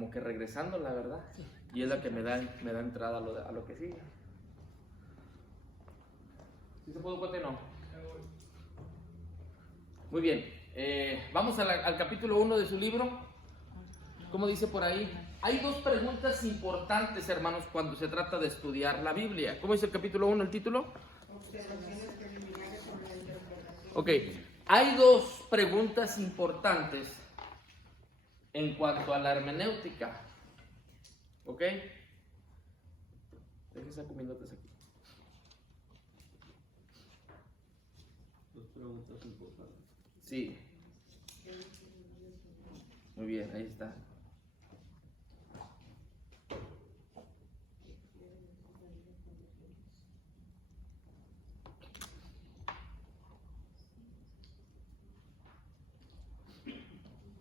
como que regresando, la verdad. Y es la que me da entrada a lo que sigue. ¿Sí se puede cuenta o no? Muy bien. Vamos al capítulo 1 de su libro. ¿Cómo dice por ahí? Hay dos preguntas importantes, hermanos, cuando se trata de estudiar la Biblia. ¿Cómo dice el capítulo 1, el título? Observaciones preliminares sobre la interpretación. Ok. Hay dos preguntas importantes en cuanto a la hermenéutica. ¿Ok? Deje saco minutos aquí. Dos preguntas importantes. Sí. Muy bien, ahí está.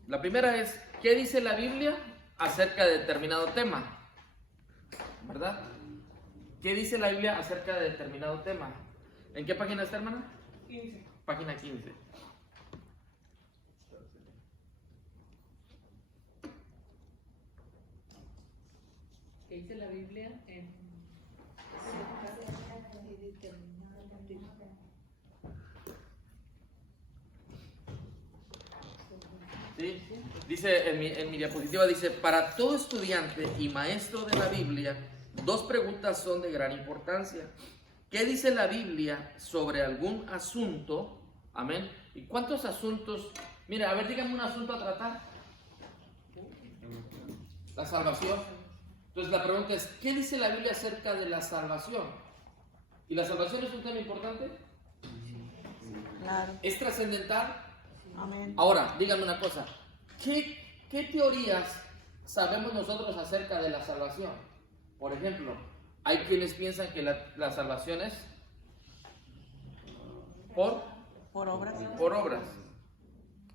La primera es, ¿qué dice la Biblia acerca de determinado tema? ¿Verdad? ¿Qué dice la Biblia acerca de determinado tema? ¿En qué página está, hermana? 15. Página 15. ¿Qué dice la Biblia en ¿Sí? Dice en mi diapositiva, dice, para todo estudiante y maestro de la Biblia, dos preguntas son de gran importancia. ¿Qué dice la Biblia sobre algún asunto? Amén. ¿Y cuántos asuntos? Mira, a ver, díganme un asunto a tratar. La salvación. Entonces la pregunta es, ¿qué dice la Biblia acerca de la salvación? ¿Y la salvación es un tema importante? Claro. ¿Es trascendental? Amén. Ahora, díganme una cosa. ¿Qué teorías sabemos nosotros acerca de la salvación? Por ejemplo, hay quienes piensan que la salvación es por obras. por obras.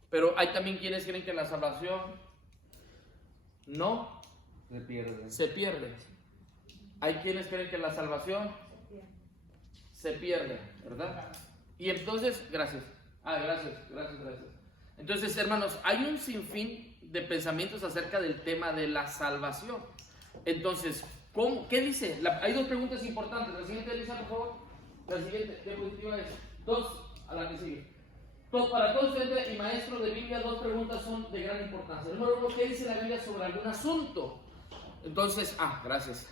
Pero hay también quienes creen que la salvación no se pierde. Hay quienes creen que la salvación se pierde, ¿verdad? Y entonces, gracias. Gracias. Entonces, hermanos, hay un sinfín de pensamientos acerca del tema de la salvación. Entonces, ¿qué dice? Hay dos preguntas importantes. La siguiente, Elisa, por favor. La siguiente diapositiva es a la que sigue. Para todo estudiante y maestro de Biblia, dos preguntas son de gran importancia. Número uno, ¿qué dice la Biblia sobre algún asunto? Entonces, gracias.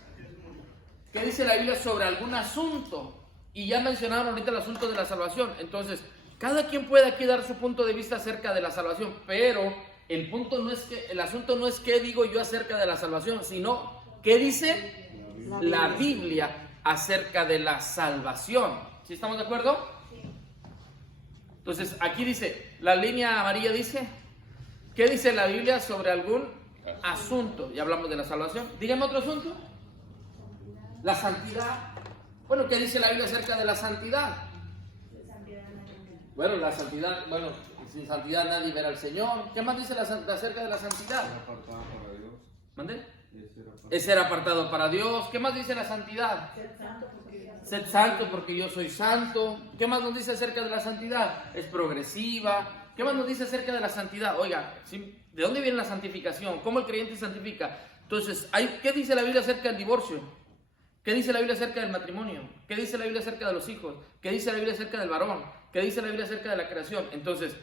¿Qué dice la Biblia sobre algún asunto? Y ya mencionaron ahorita el asunto de la salvación. Entonces, cada quien puede aquí dar su punto de vista acerca de la salvación, pero el asunto no es qué digo yo acerca de la salvación, sino qué dice la Biblia acerca de la salvación. ¿Sí estamos de acuerdo? Entonces, aquí dice, la línea amarilla dice, ¿qué dice la Biblia sobre algún asunto? Ya hablamos de la salvación. Dígame otro asunto. La santidad. Bueno, ¿qué dice la Biblia acerca de la santidad? Bueno, la santidad, sin santidad nadie verá al Señor. ¿Qué más dice acerca de la santidad? Ser apartado para Dios. ¿Mande? Y Es ser apartado para Dios. ¿Qué más dice la santidad? Sed santo porque yo soy santo. ¿Qué más nos dice acerca de la santidad? Es progresiva. ¿Qué más nos dice acerca de la santidad? Oiga, ¿de dónde viene la santificación? ¿Cómo el creyente santifica? Entonces, ¿qué dice la Biblia acerca del divorcio? ¿Qué dice la Biblia acerca del matrimonio? ¿Qué dice la Biblia acerca de los hijos? ¿Qué dice la Biblia acerca del varón? ¿Qué dice la Biblia acerca de la creación? Entonces,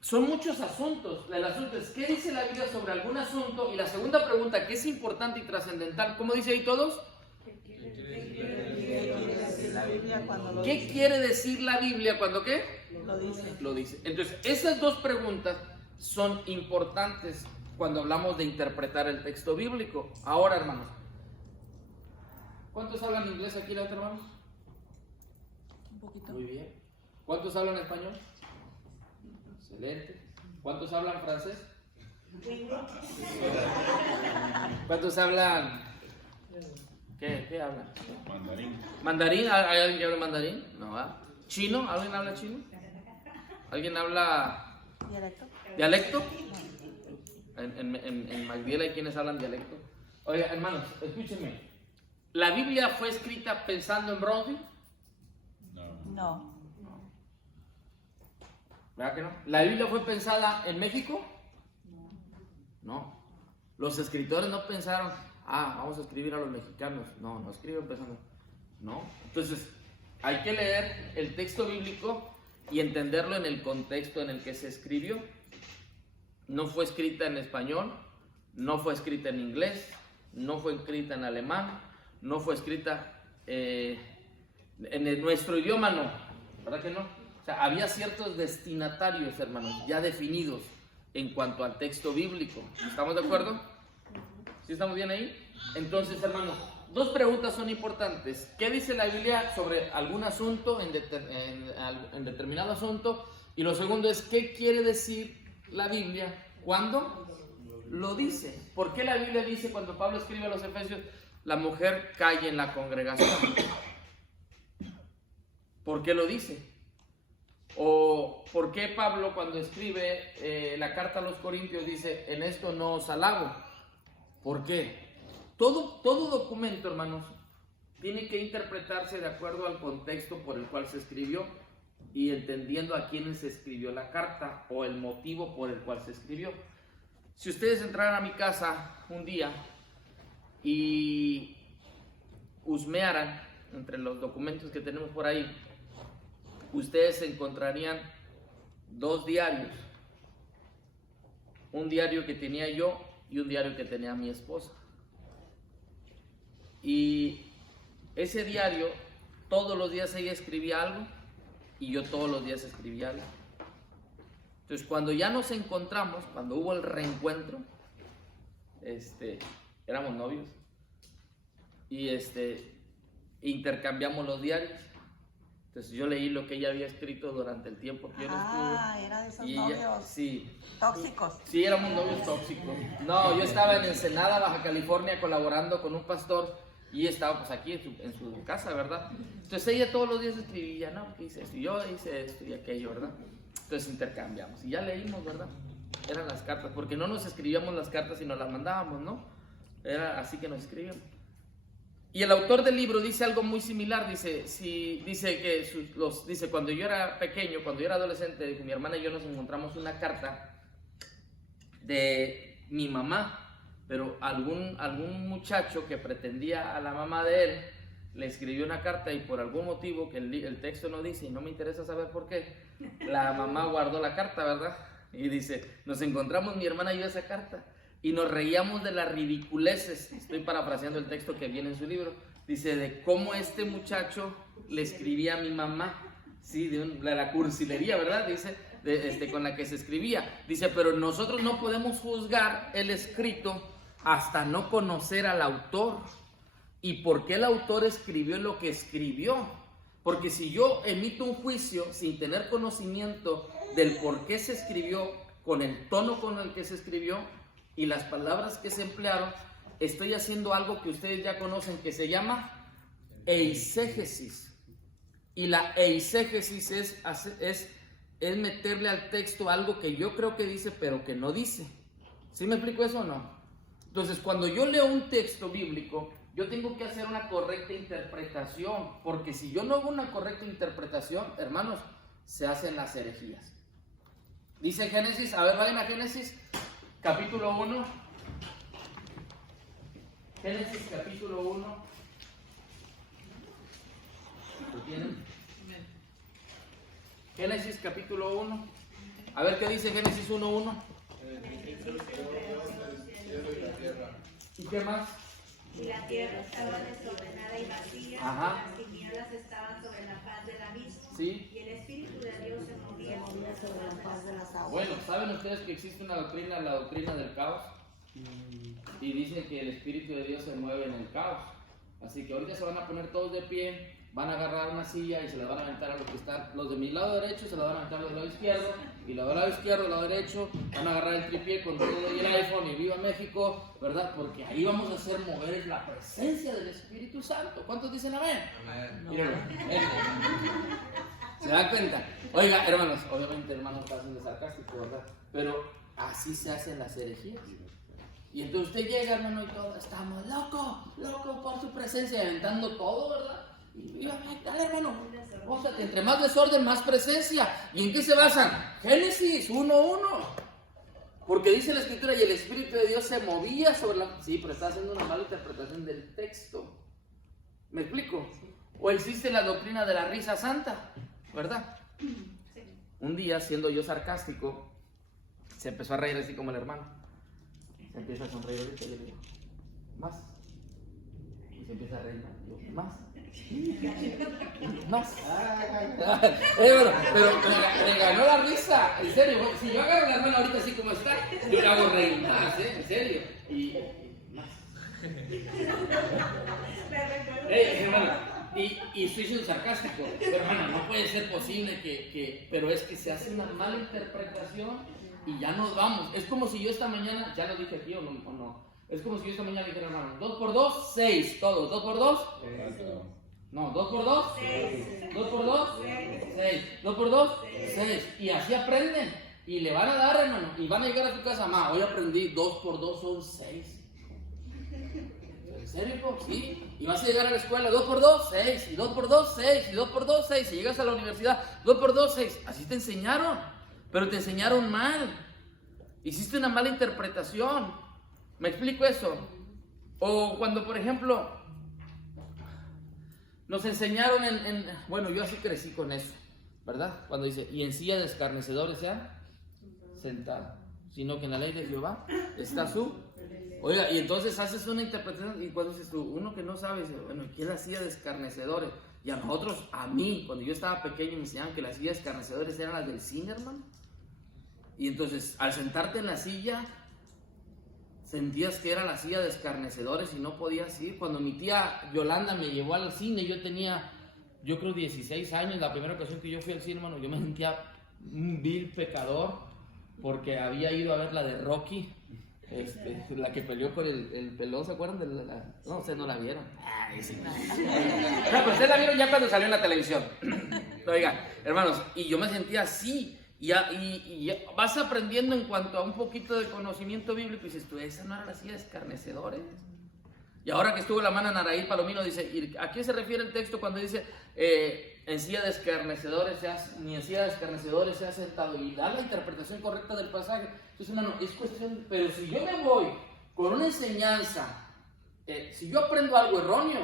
son muchos asuntos. El asunto es, ¿qué dice la Biblia sobre algún asunto? Y la segunda pregunta, que es importante y trascendental, ¿cómo dice ahí todos? ¿Qué quiere decir la Biblia cuando qué? Lo dice. Entonces, esas dos preguntas son importantes cuando hablamos de interpretar el texto bíblico. Ahora, hermanos, ¿cuántos hablan inglés aquí, hermanos? Un poquito. Muy bien. ¿Cuántos hablan español? Excelente. ¿Cuántos hablan francés? ¿Cuántos hablan? ¿Qué hablan? Mandarín. ¿Mandarín? ¿Hay alguien que habla mandarín? No, ¿verdad? ¿Chino? ¿Alguien habla chino? ¿Alguien habla dialecto? En Magdiel hay quienes hablan dialecto. Oiga, hermanos, escúchenme. ¿La Biblia fue escrita pensando en Brownsville? No. ¿Verdad que no? ¿La Biblia fue pensada en México? No. Los escritores no pensaron, vamos a escribir a los mexicanos. No, no escriben pensando, no. Entonces, hay que leer el texto bíblico y entenderlo en el contexto en el que se escribió. No fue escrita en español, no fue escrita en inglés, no fue escrita en alemán, no fue escrita en nuestro idioma, no, ¿verdad que no? O sea, había ciertos destinatarios, hermanos, ya definidos en cuanto al texto bíblico. ¿Estamos de acuerdo? ¿Sí estamos bien ahí? Entonces, hermanos, dos preguntas son importantes. ¿Qué dice la Biblia sobre algún asunto, en determinado asunto? Y lo segundo es, ¿qué quiere decir la Biblia cuando lo dice? ¿Por qué la Biblia dice, cuando Pablo escribe a los Efesios, la mujer calle en la congregación? ¿Por qué lo dice? ¿O por qué Pablo, cuando escribe la carta a los Corintios, dice, en esto no os halago? ¿Por qué? Todo documento, hermanos, tiene que interpretarse de acuerdo al contexto por el cual se escribió y entendiendo a quiénes se escribió la carta o el motivo por el cual se escribió. Si ustedes entraran a mi casa un día y husmearan entre los documentos que tenemos por ahí, ustedes encontrarían dos diarios. Un diario que tenía yo y un diario que tenía mi esposa. Y ese diario, todos los días ella escribía algo y yo todos los días escribía algo. Entonces, cuando ya nos encontramos, cuando hubo el reencuentro, éramos novios y intercambiamos los diarios. Entonces, yo leí lo que ella había escrito durante el tiempo que yo no estuve. Era de esos y novios ella, sí, tóxicos. sí, éramos novios tóxicos. No, yo estaba en Ensenada, Baja California, colaborando con un pastor y estaba pues aquí en su casa, ¿verdad? Entonces ella todos los días escribía, no, ¿qué hice esto? Y yo hice esto y aquello, ¿verdad? Entonces intercambiamos y ya leímos, ¿verdad? Eran las cartas, porque no nos escribíamos las cartas y nos las mandábamos, ¿no? Era así que nos escribíamos. Y el autor del libro dice algo muy similar, dice cuando yo era pequeño, cuando yo era adolescente, mi hermana y yo nos encontramos una carta de mi mamá, pero algún muchacho que pretendía a la mamá de él le escribió una carta y por algún motivo que el texto no dice y no me interesa saber por qué, la mamá guardó la carta, ¿verdad? Y dice, nos encontramos mi hermana y yo esa carta y nos reíamos de las ridiculeces, estoy parafraseando el texto que viene en su libro, dice de cómo este muchacho le escribía a mi mamá, sí, de la cursilería, ¿verdad? Dice, con la que se escribía, dice, pero nosotros no podemos juzgar el escrito hasta no conocer al autor y por qué el autor escribió lo que escribió, porque si yo emito un juicio sin tener conocimiento del por qué se escribió, con el tono con el que se escribió y las palabras que se emplearon, estoy haciendo algo que ustedes ya conocen que se llama eisegesis. Y la eisegesis es meterle al texto algo que yo creo que dice pero que no dice. ¿Sí me explico eso o no? Entonces, cuando yo leo un texto bíblico, yo tengo que hacer una correcta interpretación, porque si yo no hago una correcta interpretación, hermanos, se hacen las herejías. Dice Génesis, a ver, vayan a Génesis, capítulo 1. Génesis, capítulo 1. ¿Lo tienen? Génesis, capítulo 1. A ver qué dice Génesis 1:1. ¿Y qué más? Y la tierra estaba desordenada y vacía, Ajá. y las tinieblas estaban sobre la faz de la misma. Sí. Y el Espíritu de Dios se movía sobre la faz de las aguas. Bueno, ¿saben ustedes que existe una doctrina, la doctrina del caos? Y dicen que el Espíritu de Dios se mueve en el caos. Así que ahorita se van a poner todos de pie, van a agarrar una silla y se la van a aventar a los que están, los de mi lado derecho se la van a aventar a los del lado izquierdo, y los del lado izquierdo, el lado derecho, van a agarrar el tripié con todo y el iPhone y viva México, ¿verdad? Porque ahí vamos a hacer mover la presencia del Espíritu Santo. ¿Cuántos dicen amén? Amén. Mírenlo. ¿Se dan cuenta? Oiga, hermanos, obviamente hermanos pasan de sarcástico, ¿verdad? Pero así se hacen las herejías. Y entonces usted llega, hermano, y todos estamos loco por su presencia, aventando todo, ¿verdad? Y dale, hermano, gózate, entre más desorden, más presencia. ¿Y en qué se basan? Génesis 1:1. Porque dice la Escritura, y el Espíritu de Dios se movía sobre la... Sí, pero está haciendo una mala interpretación del texto. ¿Me explico? O existe la doctrina de la risa santa, ¿verdad? Un día, siendo yo sarcástico, se empezó a reír así como el hermano. Se empieza a sonreír ahorita y yo le digo, más. Y se empieza a reír, yo, más. Más. Bueno, pero me ganó la risa, en serio. Si yo agarro a la hermana ahorita así como está, yo le hago reír más, en serio. Y más. Hermano, y estoy siendo sarcástico, pero hermano, no puede ser posible pero es que se hace una mala interpretación y ya nos vamos. Es como si yo esta mañana, ya lo dije aquí o no, es como si yo esta mañana dijera, hermano, 2 por 2, 6, todos, 2 por 2, no, 2 por 2, 2 por 2, 6, 2 por 2, 6, y así aprenden, y le van a dar, hermano, y van a llegar a su casa, ma, hoy aprendí, 2 por 2 son 6. ¿En serio, hijo? Sí. Y vas a llegar a la escuela, 2 por 2, 6. Y 2 por 2, 6. Y 2 por 2, 6. Y llegas a la universidad, 2 por 2, 6. Así te enseñaron. Pero te enseñaron mal. Hiciste una mala interpretación. ¿Me explico eso? O cuando, por ejemplo, nos enseñaron bueno, yo así crecí con eso, ¿verdad? Cuando dice, y en silla de escarnecedores se ha sentado, sino que en la ley de Jehová está su... Oiga, y entonces haces una interpretación y cuando dices tú, uno que no sabe, dice, bueno, ¿quién la silla de escarnecedores? Y a nosotros, a mí, cuando yo estaba pequeño me enseñaban que las sillas de escarnecedores eran las del cine, hermano. Y entonces, al sentarte en la silla, sentías que era la silla de escarnecedores y no podías ir. Cuando mi tía Yolanda me llevó al cine, yo tenía, yo creo 16 años, la primera ocasión que yo fui al cine, hermano, yo me sentía un vil pecador porque había ido a ver la de Rocky. La que peleó con el pelón, ¿se acuerdan? No, ustedes no la vieron. Ay, sí. No, pero ustedes la vieron ya cuando salió en la televisión. Oigan, hermanos, y yo me sentía así. Y vas aprendiendo en cuanto a un poquito de conocimiento bíblico y dices, tú, esa no era la silla de escarnecedores. Y ahora que estuvo la hermana Naraí Palomino, dice, ¿a qué se refiere el texto cuando dice en silla de escarnecedores ni en silla de escarnecedores se ha sentado? Y da la interpretación correcta del pasaje. Entonces, hermano, es cuestión, pero si yo me voy con una enseñanza, si yo aprendo algo erróneo,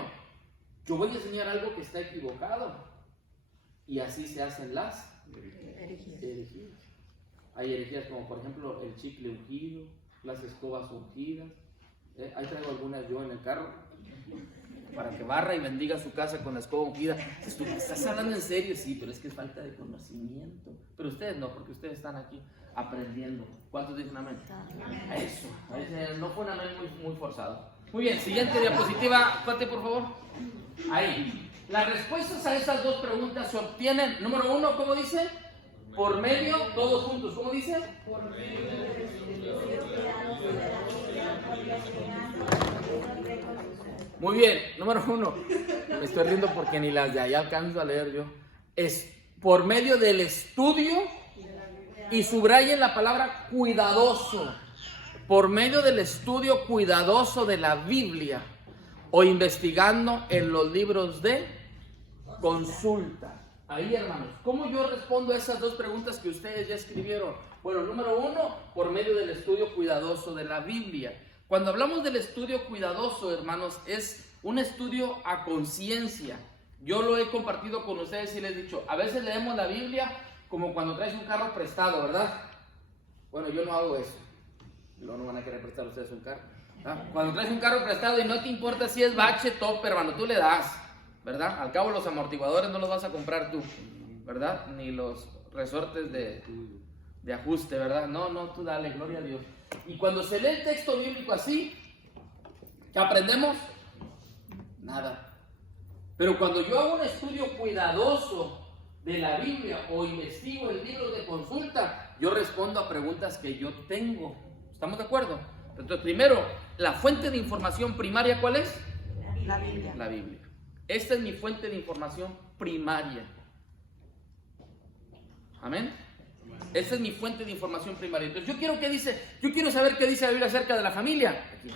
yo voy a enseñar algo que está equivocado. Y así se hacen las herejías. Hay herejías como, por ejemplo, el chicle ungido, las escobas ungidas. Ahí traigo algunas yo en el carro para que barra y bendiga su casa con la escoba ungida. ¿Estás hablando en serio? Sí, pero es que es falta de conocimiento. Pero ustedes no, porque ustedes están aquí aprendiendo. ¿Cuántos dicen amén? Eso, no fue un amén muy forzado. Muy bien, siguiente diapositiva, Pate, por favor. Ahí. Las respuestas a estas dos preguntas se obtienen, número 1, ¿cómo dice? Por medio, todos juntos, ¿cómo dice? Por medio de Muy bien, número 1. Me estoy riendo porque ni las de allá alcanzo a leer yo. Es por medio del estudio, y subrayen la palabra cuidadoso. Por medio del estudio cuidadoso de la Biblia o investigando en los libros de consulta. Ahí, hermanos, ¿cómo yo respondo a esas dos preguntas que ustedes ya escribieron? Bueno, número 1, por medio del estudio cuidadoso de la Biblia. Cuando hablamos del estudio cuidadoso, hermanos, es un estudio a conciencia. Yo lo he compartido con ustedes y les he dicho, a veces leemos la Biblia como cuando traes un carro prestado, ¿verdad? Bueno, yo no hago eso. Luego no van a querer prestar ustedes un carro. ¿Ah? Cuando traes un carro prestado y no te importa si es bache, top, hermano, tú le das, ¿verdad? Al cabo los amortiguadores no los vas a comprar tú, ¿verdad? Ni los resortes de ajuste, ¿verdad? No, tú dale, gloria a Dios. Y cuando se lee el texto bíblico así, ¿qué aprendemos? Nada. Pero cuando yo hago un estudio cuidadoso de la Biblia o investigo en libros de consulta, yo respondo a preguntas que yo tengo. ¿Estamos de acuerdo? Entonces, primero, la fuente de información primaria, ¿cuál es? La Biblia. La Biblia. Esta es mi fuente de información primaria. ¿Amén? Esta es mi fuente de información primaria. Entonces, yo quiero saber qué dice la Biblia acerca de la familia. Aquí.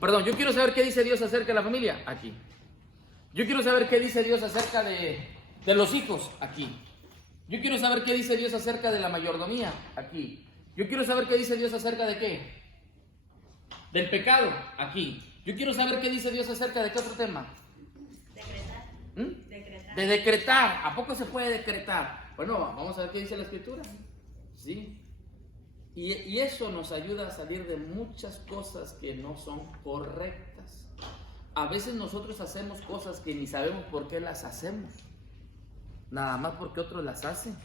Perdón, yo quiero saber qué dice Dios acerca de la familia. Aquí. Yo quiero saber qué dice Dios acerca de los hijos. Aquí. Yo quiero saber qué dice Dios acerca de la mayordomía. Aquí. Yo quiero saber qué dice Dios acerca de qué. Del pecado, aquí. Yo quiero saber qué dice Dios acerca de qué otro tema. De decretar. ¿A poco se puede decretar? Bueno, vamos a ver qué dice la Escritura. Sí. Y eso nos ayuda a salir de muchas cosas que no son correctas. A veces nosotros hacemos cosas que ni sabemos por qué las hacemos. Nada más porque otros las hacen.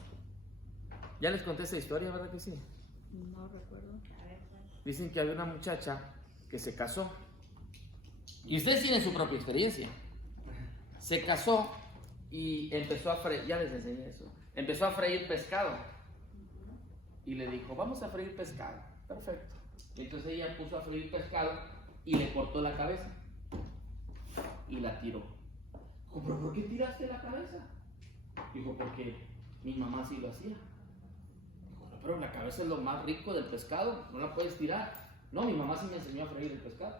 Ya les conté esa historia, ¿verdad que sí? No recuerdo. Dicen que había una muchacha que se casó. Y ustedes tienen su propia experiencia. Se casó y empezó a freír, ya les enseñé eso. Empezó a freír pescado. Y le dijo, vamos a freír pescado. Perfecto. Entonces ella puso a freír pescado y le cortó la cabeza. Y la tiró. Dijo, ¿pero por qué tiraste la cabeza? Dijo, porque mi mamá sí lo hacía. Dijo, pero la cabeza es lo más rico del pescado, no la puedes tirar. No, mi mamá sí me enseñó a freír el pescado.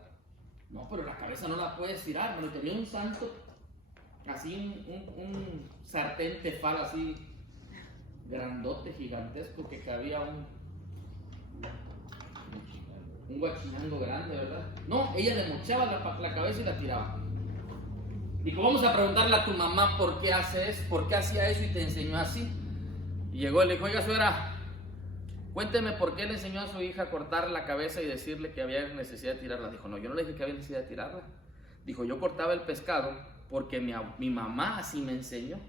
No, pero la cabeza no la puedes tirar. Bueno, tenía un santo, así un sartén tefal así, grandote, gigantesco, que cabía un guachinango grande, ¿verdad? No, ella le mochaba la cabeza y la tiraba. Dijo, vamos a preguntarle a tu mamá por qué hacía eso y te enseñó así. Y llegó y le dijo, oiga, suegra, cuénteme por qué le enseñó a su hija a cortar la cabeza y decirle que había necesidad de tirarla. Dijo, no, yo no le dije que había necesidad de tirarla. Dijo, yo cortaba el pescado porque mi mamá así me enseñó.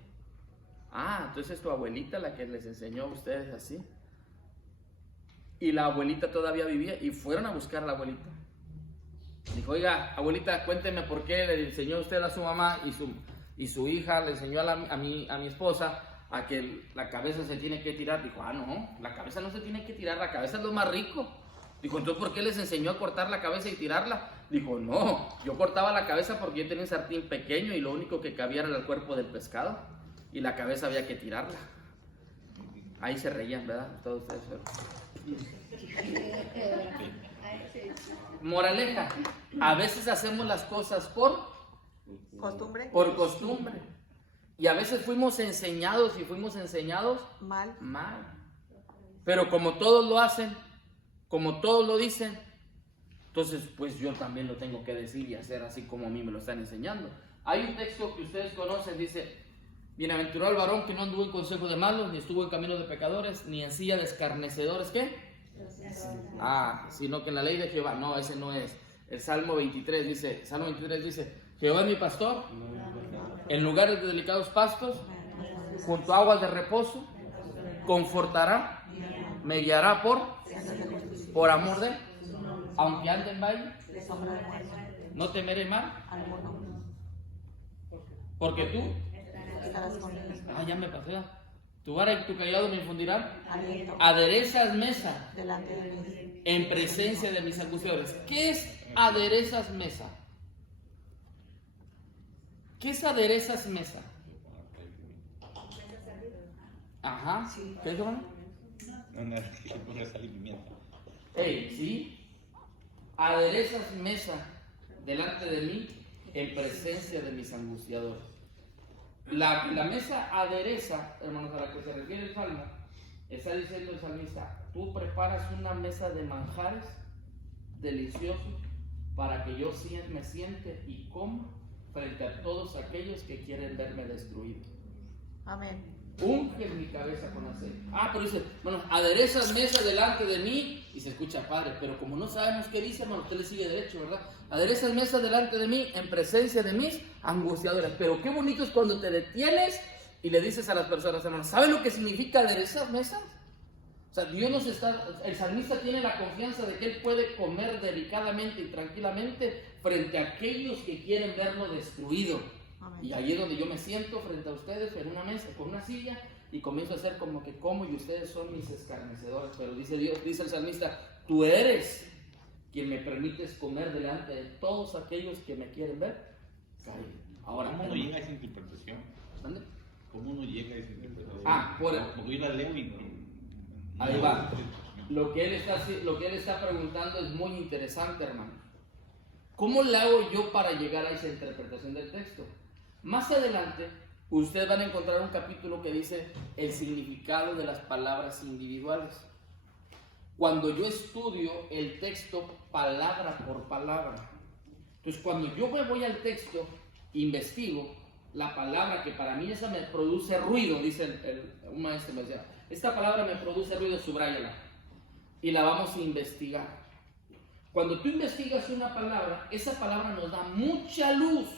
Ah, entonces es tu abuelita la que les enseñó a ustedes así. Y la abuelita todavía vivía y fueron a buscar a la abuelita. Dijo, oiga, abuelita, cuénteme por qué le enseñó usted a su mamá y su hija le enseñó a mi esposa a que la cabeza se tiene que tirar. Dijo, ah, no, la cabeza no se tiene que tirar, la cabeza es lo más rico. Dijo, entonces, ¿por qué les enseñó a cortar la cabeza y tirarla? Dijo, no, yo cortaba la cabeza porque yo tenía un sartén pequeño y lo único que cabía era el cuerpo del pescado y la cabeza había que tirarla. Ahí se reían, ¿verdad? Todos ustedes. Moraleja, a veces hacemos las cosas por costumbre. Y a veces fuimos enseñados Mal. Pero como todos lo hacen, como todos lo dicen, entonces pues yo también lo tengo que decir y hacer así como a mí me lo están enseñando. Hay un texto que ustedes conocen, dice, bienaventurado el varón que no anduvo en consejo de malos, ni estuvo en camino de pecadores, ni en silla de escarnecedores, ¿qué? Sino que en la ley de Jehová. No, ese no es. El Salmo 23 dice, Jehová es mi pastor, en lugares de delicados pastos, junto a aguas de reposo, confortará, me guiará por amor de él, aunque ande en valle, no temeré mal, porque tú, ya me pasé. Tu vara y tu callado me infundirán. Aderezas mesa Delante de mí. en presencia de mis angustiadores. ¿Qué es aderezas mesa? ¿Qué es aderezas mesa? Ajá. ¿Qué es, hermano? No, que le ponga sal y pimienta. Sí. Aderezas mesa delante de mí en presencia de mis angustiadores. La mesa adereza, hermanos, a la que se refiere el Salmo, está diciendo el salmista, tú preparas una mesa de manjares deliciosos para que yo me siente y coma frente a todos aquellos que quieren verme destruido. Amén. Unge mi cabeza con aceite. Pero dice, bueno, aderezas mesa delante de mí, y se escucha padre, pero como no sabemos qué dice, hermano, usted le sigue derecho, ¿verdad? Aderezas mesa delante de mí en presencia de mis angustiadores. Pero qué bonito es cuando te detienes y le dices a las personas, hermano, ¿saben lo que significa aderezar mesa? O sea, el salmista tiene la confianza de que él puede comer delicadamente y tranquilamente frente a aquellos que quieren verlo destruido. Amén. Y ahí es donde yo me siento frente a ustedes en una mesa, con una silla, y comienzo a hacer como que como y ustedes son mis escarnecedores. Pero dice Dios, dice el salmista, tú eres quien me permites comer delante de todos aquellos que me quieren ver. Ahora, ¿Cómo no llega a esa interpretación? ¿dónde? ¿Cómo no llega a esa interpretación? Porque yo la leo y ahí va. Lo que él está preguntando es muy interesante, hermano. ¿Cómo le hago yo para llegar a esa interpretación del texto? Más adelante, ustedes van a encontrar un capítulo que dice el significado de las palabras individuales. cuando yo estudio el texto palabra por palabra. Entonces, cuando yo me voy al texto, investigo la palabra que para mí esa me produce ruido, dice un maestro, me decía, esta palabra me produce ruido, subráyala. Y la vamos a investigar. Cuando tú investigas una palabra, esa palabra nos da mucha luz.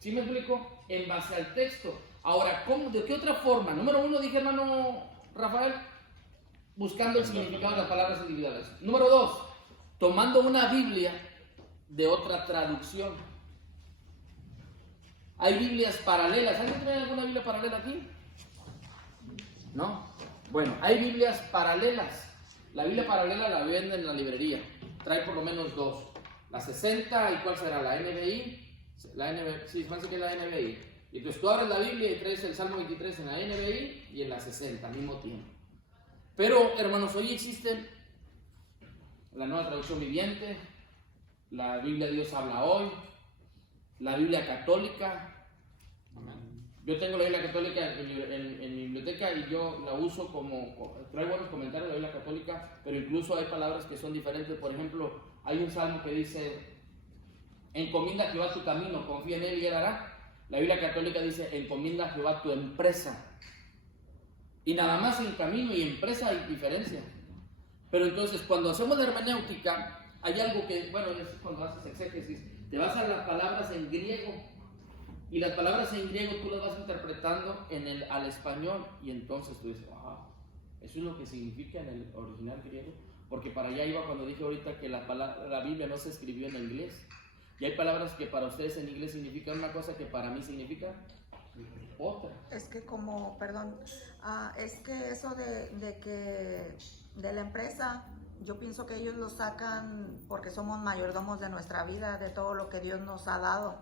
¿Sí me explico? En base al texto. Ahora, ¿cómo? ¿De qué otra forma? Número uno, dije, hermano Rafael, buscando el significado de las palabras individuales. Número dos, tomando una Biblia de otra traducción. Hay Biblias paralelas. ¿Alguien tiene alguna Biblia paralela aquí? ¿No? Bueno, hay Biblias paralelas. La Biblia paralela la venden en la librería. Trae por lo menos dos. La 60 y ¿cuál será? La NBI. La NBI, sí, parece que es la NBI. Y entonces tú abres la Biblia y traes el Salmo 23 en la NBI y en la 60 al mismo tiempo. Pero, hermanos, hoy existe la Nueva Traducción Viviente, la Biblia Dios habla hoy, la Biblia Católica. Yo tengo la Biblia Católica en mi biblioteca y yo la uso trae buenos comentarios de la Biblia Católica, pero incluso hay palabras que son diferentes. Por ejemplo, hay un salmo que dice, encomienda a Jehová tu camino, confía en él y él hará. La Biblia Católica dice, encomienda a Jehová tu empresa. Y nada más en camino y empresa hay diferencia. Pero entonces, cuando hacemos la hermenéutica, hay algo que, bueno, es cuando haces exégesis, te vas a las palabras en griego. Y las palabras en griego tú las vas interpretando al español. Y entonces tú dices, wow, eso es lo que significa en el original griego. Porque para allá iba cuando dije ahorita que la Biblia no se escribió en inglés. Y hay palabras que para ustedes en inglés significan una cosa que para mí significa otra. Es que es que eso de la empresa, yo pienso que ellos lo sacan porque somos mayordomos de nuestra vida, de todo lo que Dios nos ha dado.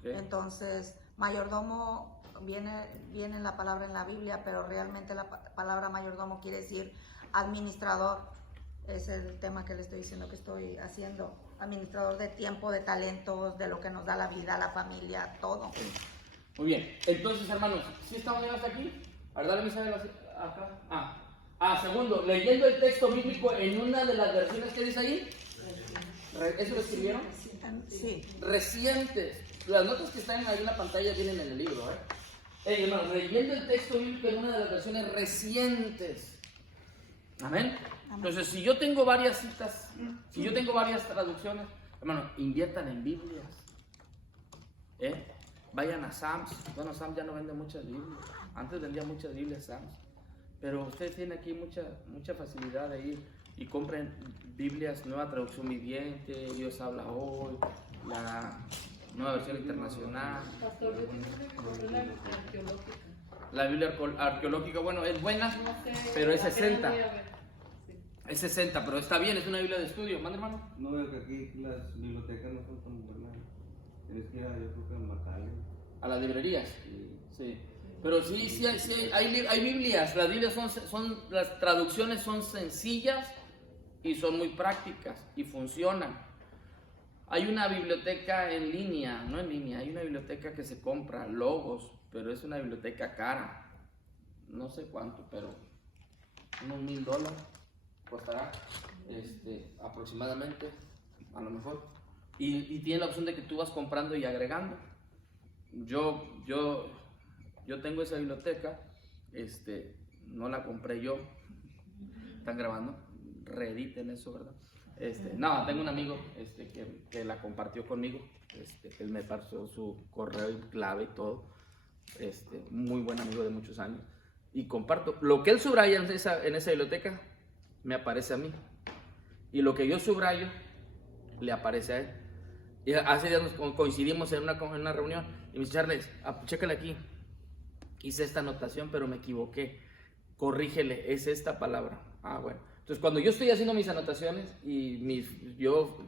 Okay. Entonces, mayordomo viene en la palabra en la Biblia, pero realmente la palabra mayordomo quiere decir administrador. Es el tema que le estoy diciendo que estoy haciendo. Administrador de tiempo, de talentos, de lo que nos da la vida, la familia, todo. Muy bien. Entonces, hermanos, ¿sí estamos bien hasta aquí? A ver, dale mi saber acá. Segundo, leyendo el texto bíblico en una de las versiones que dice ahí. ¿Eso lo escribieron? Sí. Recientes. Las notas que están ahí en la pantalla vienen en el libro, hermanos, leyendo el texto bíblico en una de las versiones recientes. Amén. Entonces, si yo tengo varias citas, si yo tengo varias traducciones, hermano, inviertan en Biblias. Vayan a Sam's. Bueno, Sam's ya no vende muchas Biblias. Antes vendía muchas Biblias Sam's. Pero usted tiene aquí mucha facilidad de ir y compren Biblias, Nueva Traducción Viviente, Dios habla hoy, la Nueva Versión Internacional. Pastor, yo tengo una arqueológica. La Biblia arqueológica, bueno, es buena, no sé, pero es 60. Sí. Es 60, pero está bien, es una Biblia de estudio. ¿Mande, hermano? No veo que aquí las bibliotecas no son tan buenas. Tienes que ir yo creo que a Macallen. A las librerías. Sí. Pero sí hay Biblias. Las Biblias las traducciones son sencillas y son muy prácticas y funcionan. Hay una biblioteca en línea, no en línea, hay una biblioteca que se compra, Logos, pero es una biblioteca cara. No sé cuánto, pero unos $1,000 costará aproximadamente, a lo mejor. Y tiene la opción de que tú vas comprando y agregando. Yo tengo esa biblioteca, no la compré yo. Están grabando, reediten eso, ¿verdad? No, tengo un amigo que la compartió conmigo. Él me pasó su correo y clave y todo. Muy buen amigo de muchos años. Y comparto. Lo que él subraya en esa biblioteca me aparece a mí. Y lo que yo subrayo le aparece a él. Y hace días nos coincidimos en una reunión. Y me dice, Charles, chécale aquí. Hice esta anotación, pero me equivoqué. Corrígele, es esta palabra. Ah, bueno. Entonces, cuando yo estoy haciendo mis anotaciones y yo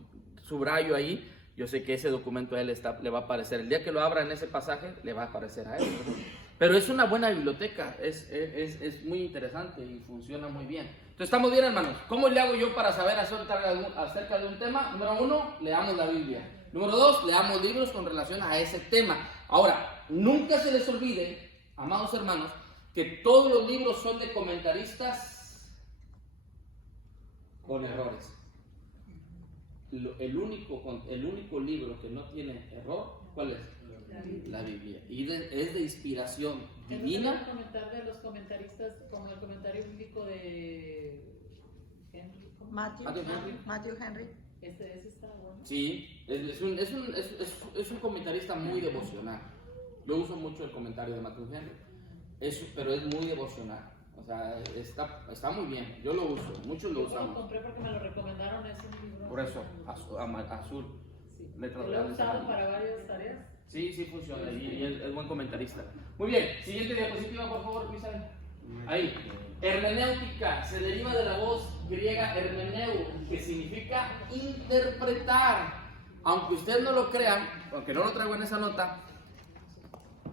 subrayo ahí, yo sé que ese documento a él le va a aparecer. El día que lo abra en ese pasaje, le va a aparecer a él. Pero es una buena biblioteca, es muy interesante y funciona muy bien. Entonces, estamos bien, hermanos. ¿Cómo le hago yo para saber acerca de un tema? Número 1, leamos la Biblia. Número 2, leamos libros con relación a ese tema. Ahora, nunca se les olvide, amados hermanos, que todos los libros son de comentaristas con errores. El único libro que no tiene error, ¿cuál es? La Biblia. Y es de inspiración Eso te divina. voy a comentar de los comentaristas, como el comentario bíblico de Henry. ¿cómo? Matthew Henry. Ese está bueno. Sí, es un comentarista muy devocional. Yo uso mucho el comentario de Matthew Henry, pero es muy devocional. O sea, está muy bien. Yo lo uso, muchos lo Yo lo usamos. compré porque me lo recomendaron, es un libro. Por eso, azul. Sí. Letras Lo he grandes usado amarillas. para varias tareas. Sí, sí funciona y es buen comentarista. Muy bien, siguiente diapositiva, por favor, Misael. Ahí. Hermenéutica se deriva de la voz griega hermeneu, que significa interpretar. Aunque ustedes no lo crean, aunque no lo traigo en esa nota,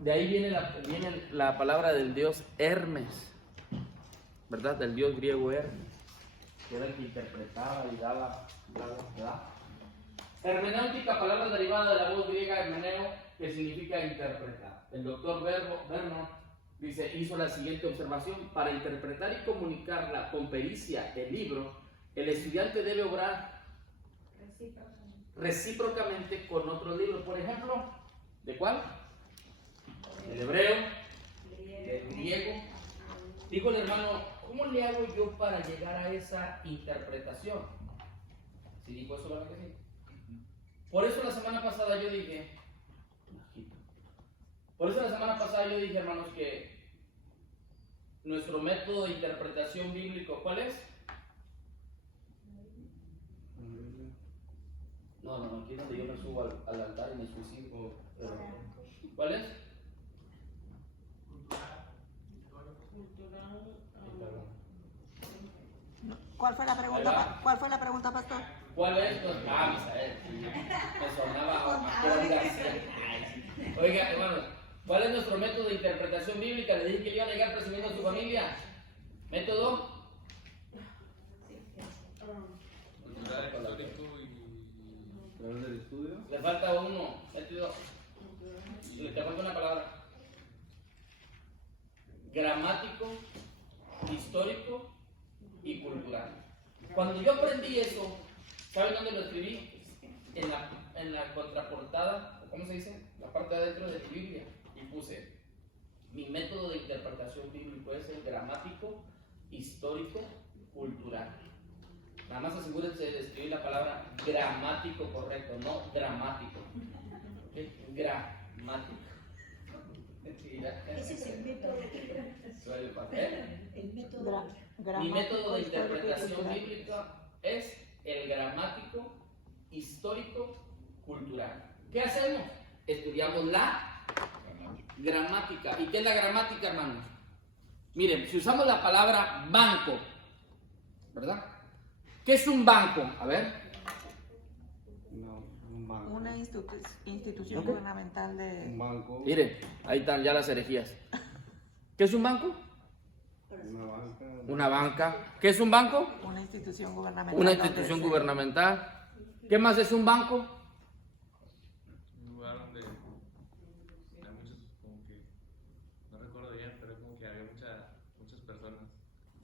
de ahí viene la palabra del dios Hermes, ¿verdad? Del dios griego Hermes, que era el que interpretaba y daba, ¿verdad? Hermenéutica, palabra derivada de la voz griega hermeneo, que significa interpretar. El doctor Vernon hizo la siguiente observación: para interpretar y comunicarla con pericia el libro, el estudiante debe obrar recíprocamente con otros libros. Por ejemplo, ¿de cuál? Del hebreo, del griego. Dijo el hermano, ¿cómo le hago yo para llegar a esa interpretación? ¿Sí dijo eso, verdad que sí? Por eso la semana pasada yo dije, hermanos, que nuestro método de interpretación bíblico, ¿cuál es? No, aquí es donde yo me subo al altar y me suicido. ¿Cuál es? ¿Cuál fue la pregunta? ¿Cuál fue la pregunta, pastor? ¿Cuál es? Misael. Me sonaba a Juan García. Oiga, hermanos, ¿cuál es nuestro método de interpretación bíblica? Le dije que le iban a llegar presumiendo a su familia. ¿Método? ¿Través del estudio? Le falta uno. Método. Le falta una palabra. Gramático, histórico y cultural. Cuando yo aprendí eso, ¿saben dónde lo escribí? En la contraportada, ¿cómo se dice? La parte de adentro de mi Biblia. Y puse, mi método de interpretación bíblico es el gramático, histórico, cultural. Nada más asegúrense de escribir la palabra gramático correcto, no dramático. ¿Okay? Gramático. Ese es el método. Suele pasar. El método. Mi método de interpretación bíblica es el gramático, histórico, cultural. ¿Qué hacemos? Estudiamos la gramática. ¿Y qué es la gramática, hermanos? Miren, si usamos la palabra banco, ¿verdad? ¿Qué es un banco? A ver. No, un banco. Una institución ¿Ok? gubernamental de... Un banco. Miren, ahí están ya las herejías. ¿Qué es un banco? Una banca. Una banca. ¿Qué es un banco? Una institución gubernamental. Una donde institución se- gubernamental. ¿Qué más es un banco? Un lugar donde hay muchos, como que, no recuerdo bien, pero como que había muchas personas.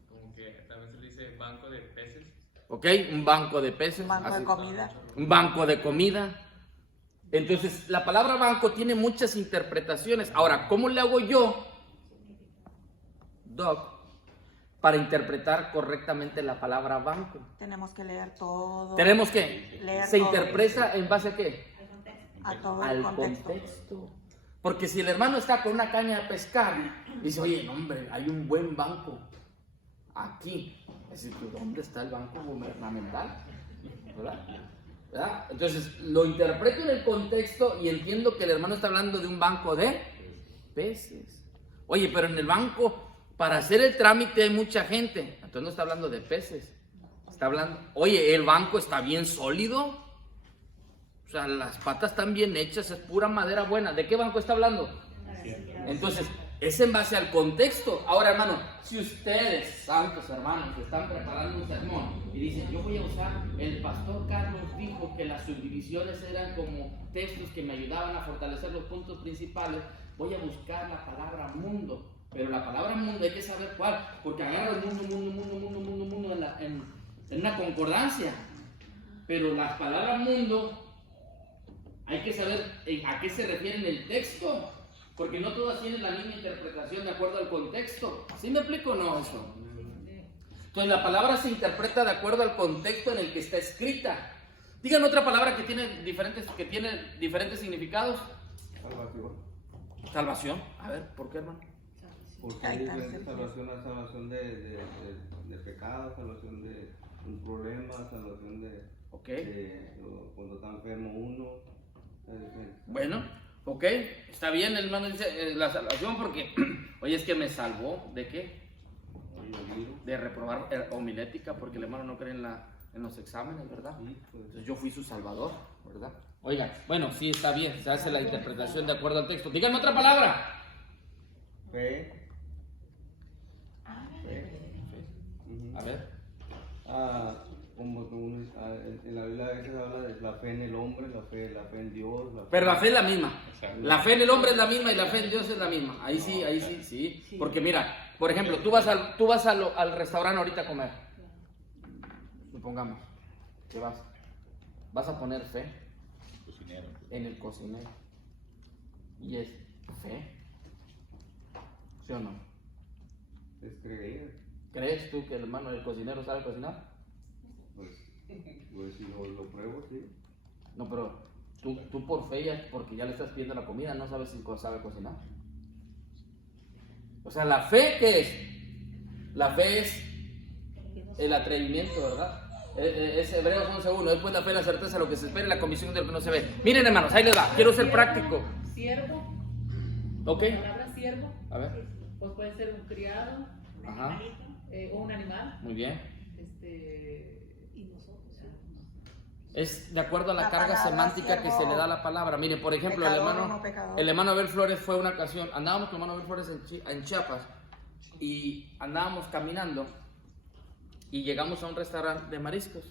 Como que también se le dice banco de peces. ¿Ok? Un banco de peces. Un banco de así. comida. Un banco de comida. Entonces, la palabra banco tiene muchas interpretaciones. Ahora, ¿cómo le hago yo, Doc, para interpretar correctamente la palabra banco? Tenemos que leer todo. Tenemos que, Leer ¿se todo. interpreta en base a qué? A todo el Al contexto. contexto. Porque si el hermano está con una caña de pescar, dice, oye, no, hombre, hay un buen banco aquí. Es decir, ¿dónde está el banco gubernamental? ¿Verdad? Entonces, lo interpreto en el contexto y entiendo que el hermano está hablando de un banco de peces. Oye, pero en el banco, para hacer el trámite hay mucha gente. Entonces no está hablando de peces. Está hablando, oye, el banco está bien sólido. O sea, las patas están bien hechas, es pura madera buena. ¿De qué banco está hablando? Entonces, es en base al contexto. Ahora, hermano, si ustedes, santos hermanos, están preparando un sermón y dicen, yo voy a usar, el pastor Carlos dijo que las subdivisiones eran como textos que me ayudaban a fortalecer los puntos principales, voy a buscar la palabra mundo. Pero la palabra mundo hay que saber cuál, porque agarra el mundo en una concordancia. Pero la palabra mundo, hay que saber a qué se refiere en el texto, porque no todas tienen la misma interpretación de acuerdo al contexto. ¿Sí me explico o no eso? Entonces la palabra se interpreta de acuerdo al contexto en el que está escrita. Díganme otra palabra que tiene diferentes significados. Salvación. Salvación. A ver, ¿por qué, hermano? Porque Ahí hay está, diferentes Sergio. salvación, salvación de pecado, salvación de un problema, salvación Ok. cuando está enfermo uno. Bueno, ok. Está bien, el hermano dice la salvación porque, oye, es que me salvó. ¿De qué? De reprobar homilética, porque el hermano no cree en los exámenes, ¿verdad? Sí, pues. Entonces yo fui su salvador, ¿verdad? Oiga, bueno, sí está bien, se hace la interpretación de acuerdo al texto. Díganme otra palabra. Fe. A ver. En la Biblia a veces habla de la fe en el hombre, la fe en Dios. Pero la fe es la misma. Exacto. La fe en el hombre es la misma y la fe en Dios es la misma. Ahí sí. Porque mira, por ejemplo, tú vas al restaurante ahorita a comer. Supongamos que vas a poner fe Cocinero. en el cocinero. Y es fe. ¿Sí o no? Es creer. ¿Crees tú que el hermano del cocinero sabe cocinar? Pues si lo pruebo, sí. No, pero tú por fe, porque ya le estás pidiendo la comida, no sabes si sabe cocinar. O sea, ¿la fe qué es? La fe es el atrevimiento, ¿verdad? Es Hebreos 11:1. Después la fe, la certeza de lo que se espera y la convicción de lo que no se ve. Miren, hermanos, ahí les va. Quiero ser práctico. Siervo. ¿Ok? La palabra siervo, A ver. pues puede ser un criado Ajá. o un animal. Muy bien. Y nosotros. Es de acuerdo a la La carga palabra semántica que se siervo, le da a la palabra. Miren, por ejemplo, pecador o no pecador. el hermano Abel Flores fue una ocasión, andábamos con el hermano Abel Flores en Chiapas y andábamos caminando y llegamos a un restaurante de mariscos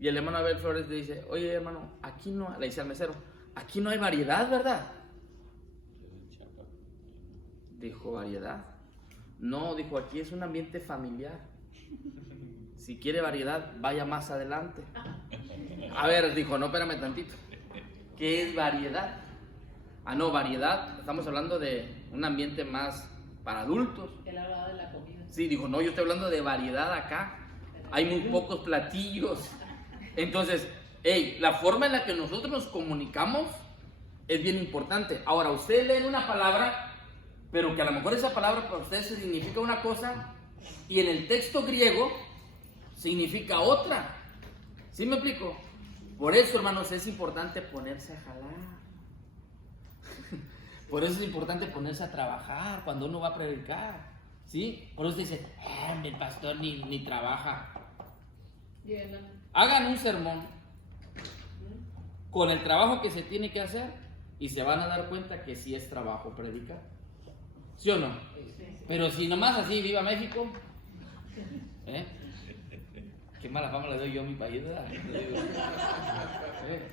y el hermano Abel Flores le dice, oye hermano, aquí no, le dice al mesero, aquí no hay variedad, ¿verdad? Dijo, ¿variedad? No, dijo, aquí es un ambiente familiar. Si quiere variedad, vaya más adelante. A ver, dijo, no, espérame tantito. ¿Qué es variedad? Ah, no, variedad, estamos hablando de un ambiente más para adultos. Él hablaba de la comida. Sí, dijo, no, yo estoy hablando de variedad acá. Hay muy pocos platillos. Entonces, hey, la forma en la que nosotros nos comunicamos es bien importante. Ahora, ustedes leen una palabra, pero que a lo mejor esa palabra para ustedes significa una cosa y en el texto griego significa otra. ¿Sí me explico? Por eso, hermanos, es importante ponerse a jalar. Por eso es importante ponerse a trabajar cuando uno va a predicar. ¿Sí? Por eso dice, el pastor ni trabaja. Hagan un sermón con el trabajo que se tiene que hacer y se van a dar cuenta que sí es trabajo predicar. ¿Sí o no? Pero si nomás así, viva México. ¿Eh? Qué mala fama le doy yo a mi país, ¿verdad?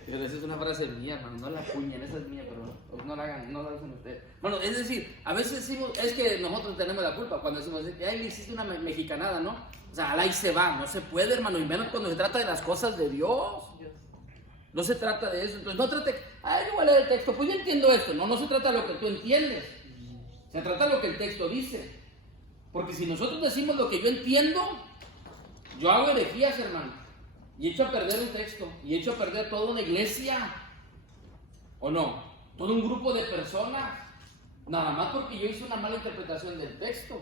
Pero esa es una frase mía, hermano, no la acuñen, esa es mía, pero no la hagan, no la usen ustedes. Bueno, es decir, a veces decimos, es que nosotros tenemos la culpa cuando decimos, ay, le hiciste una mexicanada, ¿no? O sea, ahí se va, no se puede, hermano, y menos cuando se trata de las cosas de Dios. No se trata de eso, entonces no trate, ay, yo voy a leer el texto, pues yo entiendo esto, no se trata de lo que tú entiendes, se trata de lo que el texto dice. Porque si nosotros decimos lo que yo entiendo, yo hago herejías, hermano, y echo a perder un texto, y echo a perder toda una iglesia, ¿o no? Todo un grupo de personas, nada más porque yo hice una mala interpretación del texto.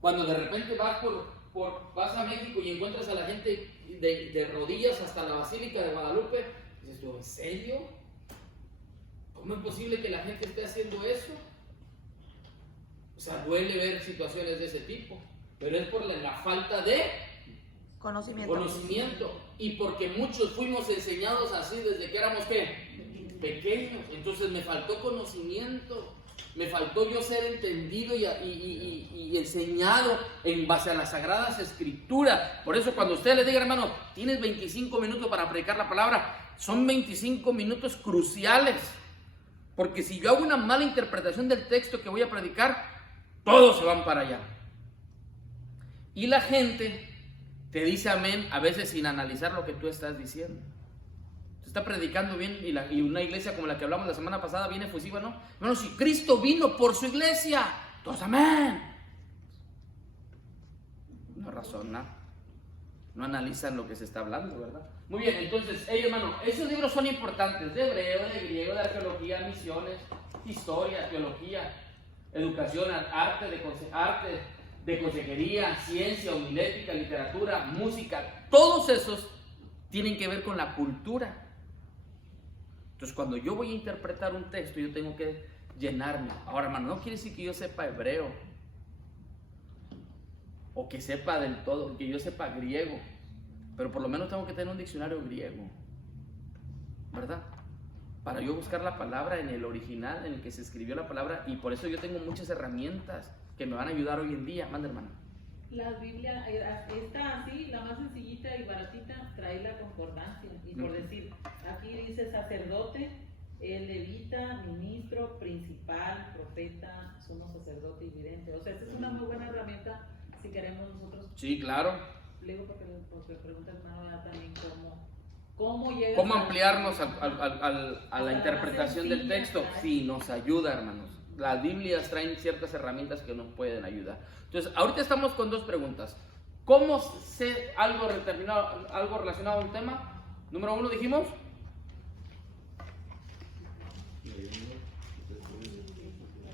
Cuando de repente vas a México y encuentras a la gente de rodillas hasta la Basílica de Guadalupe, dices tú, ¿en serio? ¿Cómo es posible que la gente esté haciendo eso? O sea, duele ver situaciones de ese tipo, pero es por la falta de conocimiento y porque muchos fuimos enseñados así desde que éramos ¿qué? Pequeños. Entonces me faltó conocimiento, me faltó yo ser entendido y enseñado en base a las Sagradas Escrituras. Por eso cuando usted le diga, hermano, tienes 25 minutos para predicar la palabra, son 25 minutos cruciales, porque si yo hago una mala interpretación del texto que voy a predicar, todos se van para allá. Y la gente te dice amén a veces sin analizar lo que tú estás diciendo. Te está predicando bien y una iglesia como la que hablamos la semana pasada viene efusiva, ¿no? Bueno, si Cristo vino por su iglesia, entonces amén. No razonan, no analizan lo que se está hablando, ¿verdad? Muy bien, entonces, hermano, esos libros son importantes, de hebreo, de griego, de arqueología, misiones, historia, teología, educación, arte de consejería, ciencia, homilética, literatura, música, todos esos tienen que ver con la cultura. Entonces, cuando yo voy a interpretar un texto, yo tengo que llenarme. Ahora, hermano, no quiere decir que yo sepa hebreo, o que sepa del todo, que yo sepa griego, pero por lo menos tengo que tener un diccionario griego, ¿verdad? Para yo buscar la palabra en el original en el que se escribió la palabra, y por eso yo tengo muchas herramientas que me van a ayudar hoy en día. Manda, hermano. La Biblia, esta así, la más sencillita y baratita, trae la concordancia. Y por decir, aquí dice sacerdote, levita, ministro, principal, profeta, sumo sacerdote y vidente. O sea, esta es una muy buena herramienta si queremos nosotros. Sí, claro. Le digo porque pregunta el hermano ya también cómo llega. ¿Cómo ampliarnos a la interpretación del texto? Sí, nos ayuda, hermanos. Las Biblias traen ciertas herramientas que nos pueden ayudar. Entonces, ahorita estamos con dos preguntas. ¿Cómo sé algo relacionado al tema? Número 1 dijimos.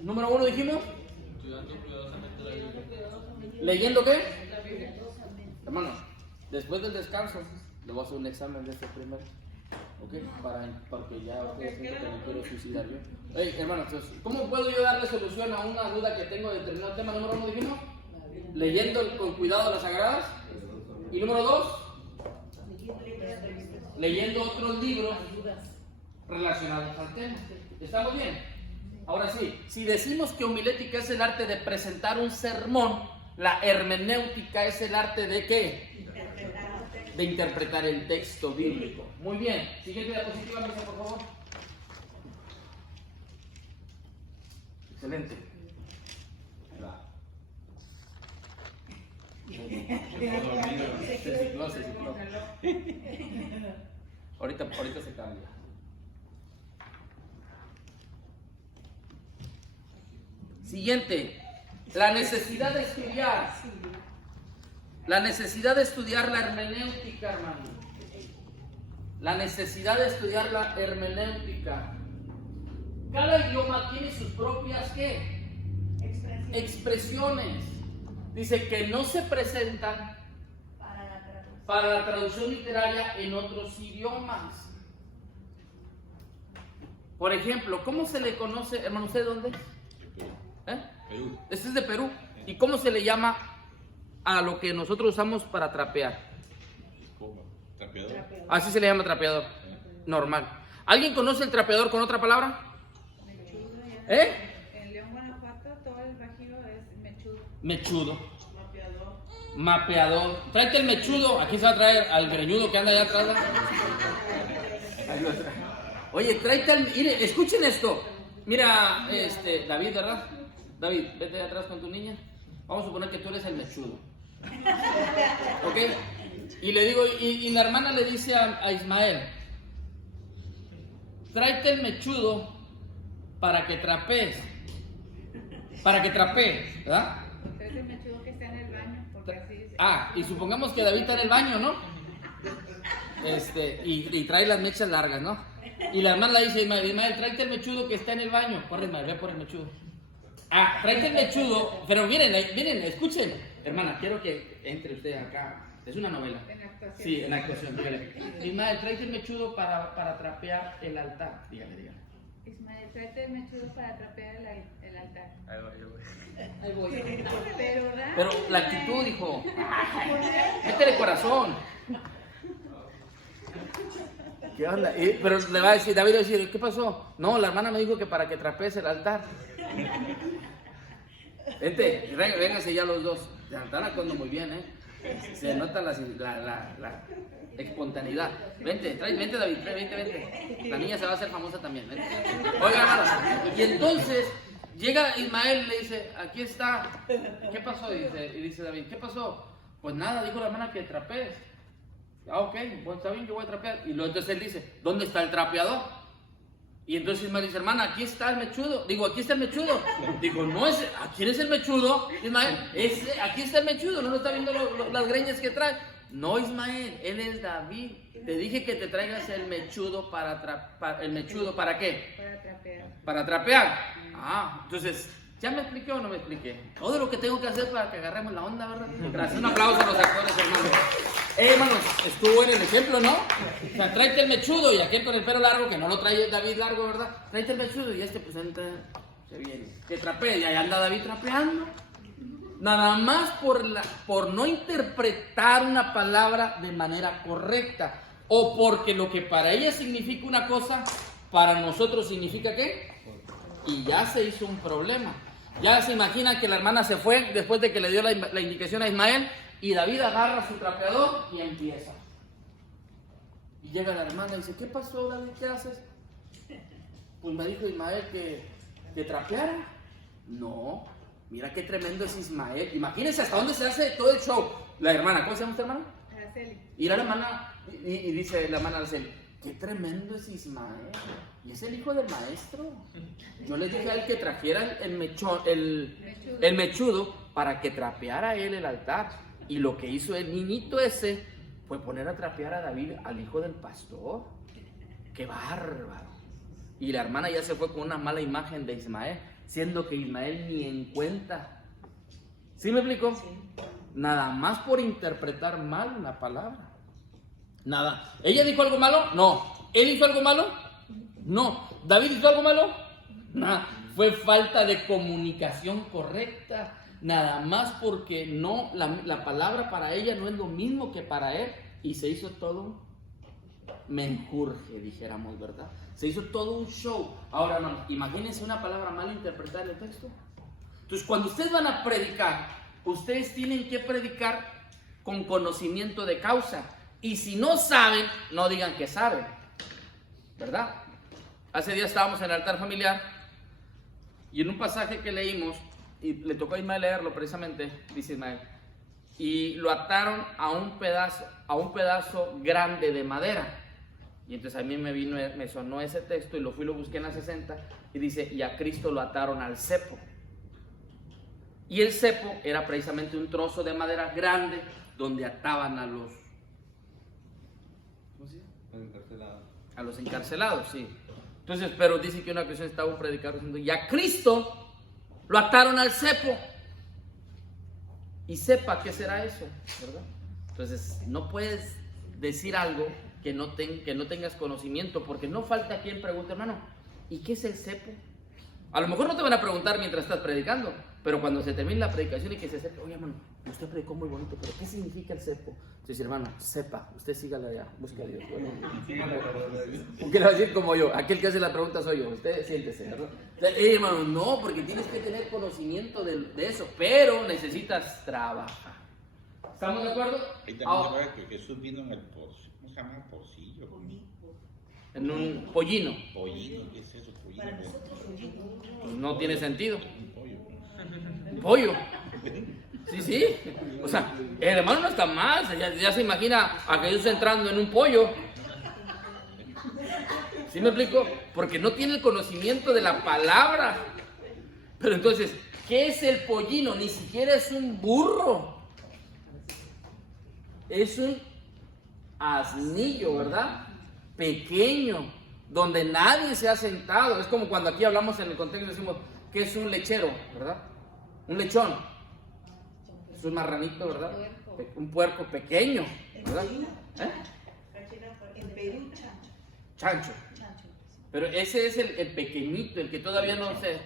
Número 1 dijimos. Estudiando cuidadosamente la Biblia. ¿Leyendo qué? Hermano, después del descanso, le voy a hacer un examen de este primero. ¿Ok? Porque ya ustedes sienten que me quiero suicidar yo. Hey, hermano, entonces, ¿cómo puedo yo darle solución a una duda que tengo de determinado tema? Número 1 dijimos. Leyendo con cuidado las sagradas. Y número 2. Leyendo otros libros relacionados al tema. ¿Estamos bien? Ahora sí, si decimos que homilética es el arte de presentar un sermón, la hermenéutica es el arte de ¿qué? De interpretar el texto bíblico. Muy bien. Siguiente diapositiva, Misa, por favor. Excelente. Ahí va. Se cicló. Ahorita se cambia. Siguiente. La necesidad de estudiar. La necesidad de estudiar la hermenéutica, hermano. La necesidad de estudiar la hermenéutica. Cada idioma tiene sus propias ¿qué? Expresiones. Dice que no se presentan para la traducción literaria en otros idiomas. Por ejemplo, ¿cómo se le conoce, hermano, usted dónde? Perú. Este es de Perú. ¿Y cómo se le llama a lo que nosotros usamos para trapear? Trapeador. Así se le llama trapeador. Normal. ¿Alguien conoce el trapeador con otra palabra? En León, Guanajuato, todo el bajío es mechudo. Mechudo. Mapeador. Mapeador. Tráete el mechudo. Aquí se va a traer al greñudo que anda allá atrás. Oye, tráete al... Mire, escuchen esto. Mira, David, ¿verdad? David, vete de atrás con tu niña. Vamos a suponer que tú eres el mechudo. ¿Ok? Y le digo, y la hermana le dice a Ismael, tráete el mechudo para que trapees. Para que trapee, ¿verdad? Entonces el mechudo que está en el baño, porque así dice. Y supongamos que David está en el baño, ¿no? Y trae las mechas largas, ¿no? Y la hermana le dice a Ismael, tráete el mechudo que está en el baño. Corre, Ismael, ve por el mechudo. Tráete el mechudo, pero miren, escuchen. Hermana, quiero que entre usted acá. Es una novela. En actuación. Sí, en actuación. Ismael, tráete el mechudo para trapear el altar. Dígale. Ismael, tráete el mechudo para trapear el altar. Ahí va, yo voy. Ahí voy. Pero, ¿verdad? Pero la actitud, hijo. Métele corazón. ¿Qué onda? Pero le va a decir, David va a decir, ¿qué pasó? No, la hermana me dijo que para que trapees el altar. Vente, vénganse ya los dos. Se están actuando muy bien, Se nota la espontaneidad. Vente, vente David, vente. La niña se va a hacer famosa también. Vente. Oiga, hermano. Y entonces llega Ismael y le dice, aquí está. ¿Qué pasó? Y dice David, ¿qué pasó? Pues nada, dijo la hermana que trapees. Ah, ok, pues está bien, yo voy a trapear. Y luego entonces él dice, ¿dónde está el trapeador? Y entonces Ismael dice, hermana, aquí está el mechudo. Digo, aquí está el mechudo. Digo, no es, ¿quién es el mechudo? Ismael, aquí está el mechudo, no está viendo las greñas que trae. No, Ismael, él es David. Te dije que te traigas el mechudo ¿para qué? Para trapear. Para trapear. Ah, entonces, ¿ya me expliqué o no me expliqué? Todo lo que tengo que hacer para que agarremos la onda, ¿verdad? Gracias. Un aplauso a los actores, hermanos. Hermanos, estuvo en el ejemplo, ¿no? O sea, tráete el mechudo y aquel con el pelo largo, que no lo trae David largo, ¿verdad? Tráete el mechudo y pues entra, se viene. Que trapee, y ahí anda David trapeando. Nada más por no interpretar una palabra de manera correcta. O porque lo que para ella significa una cosa, para nosotros significa ¿qué? Y ya se hizo un problema. Ya se imagina que la hermana se fue después de que le dio la indicación a Ismael y David agarra su trapeador y empieza. Y llega la hermana y dice, ¿qué pasó, David? ¿Qué haces? Pues me dijo Ismael que trapeara. No, mira qué tremendo es Ismael. Imagínense hasta dónde se hace todo el show. La hermana, ¿cómo se llama esta hermana? Araceli. Y la hermana, y dice la hermana Araceli, qué tremendo es Ismael. Y es el hijo del maestro. Yo le dije a él que trajera el mechudo para que trapeara él el altar. Y lo que hizo el niñito ese fue poner a trapear a David, al hijo del pastor. ¡Qué bárbaro! Y la hermana ya se fue con una mala imagen de Ismael, siendo que Ismael ni en cuenta. ¿Sí me explico? Sí. Nada más por interpretar mal una palabra. Nada. ¿Ella dijo algo malo? No. ¿Él hizo algo malo? No. ¿David hizo algo malo? Nada. Fue falta de comunicación correcta. Nada más porque no, la palabra para ella no es lo mismo que para él. Y se hizo todo menjurje, dijéramos, ¿verdad? Se hizo todo un show. Ahora, no, imagínense una palabra mal interpretada en el texto. Entonces, cuando ustedes van a predicar, ustedes tienen que predicar con conocimiento de causa. Y si no saben, no digan que saben, ¿verdad? Hace días estábamos en el altar familiar y en un pasaje que leímos, y le tocó a Ismael leerlo precisamente, dice Ismael, y lo ataron a un pedazo grande de madera. Y entonces a mí me sonó ese texto y lo busqué en la 60 y dice, y a Cristo lo ataron al cepo. Y el cepo era precisamente un trozo de madera grande donde ataban a los encarcelados, sí. Entonces, pero dice que una ocasión estaba un predicador diciendo, y a Cristo lo ataron al cepo. Y sepa qué será eso, ¿verdad? Entonces, no puedes decir algo que no tengas conocimiento, porque no falta quien pregunte, hermano, ¿y qué es el cepo? A lo mejor no te van a preguntar mientras estás predicando, pero cuando se termine la predicación y que se acerque, oye, hermano, usted predicó muy bonito, pero ¿qué significa el cepo? Entonces, hermano, sepa, usted sígale allá, busque a Dios. Bueno, porque le va a decir como yo, aquel que hace la pregunta soy yo, usted siéntese, ¿verdad? O sea, hermano, no, porque tienes que tener conocimiento de eso, pero necesitas trabajar. ¿Estamos de acuerdo? Ahí también se ve que Jesús vino en el pocillo. ¿Cómo se llama? Pocillo. En un pollino. Pollino, ¿qué es eso? Pollino. Para nosotros, Pues no tiene sentido. Un pollo. Un pollo. Sí, sí. O sea, el hermano no está mal. Ya se imagina a Jesús entrando en un pollo. ¿Sí me explico? Porque no tiene el conocimiento de la palabra. Pero entonces, ¿qué es el pollino? Ni siquiera es un burro. Es un asnillo, ¿verdad? Pequeño, donde nadie se ha sentado. Es como cuando aquí hablamos en el contexto, decimos que es un lechero, ¿verdad? Un lechón. Es un marranito, ¿verdad? Un puerco pequeño, ¿verdad? En Perú, Chancho. Pero ese es el pequeñito, el que todavía no se...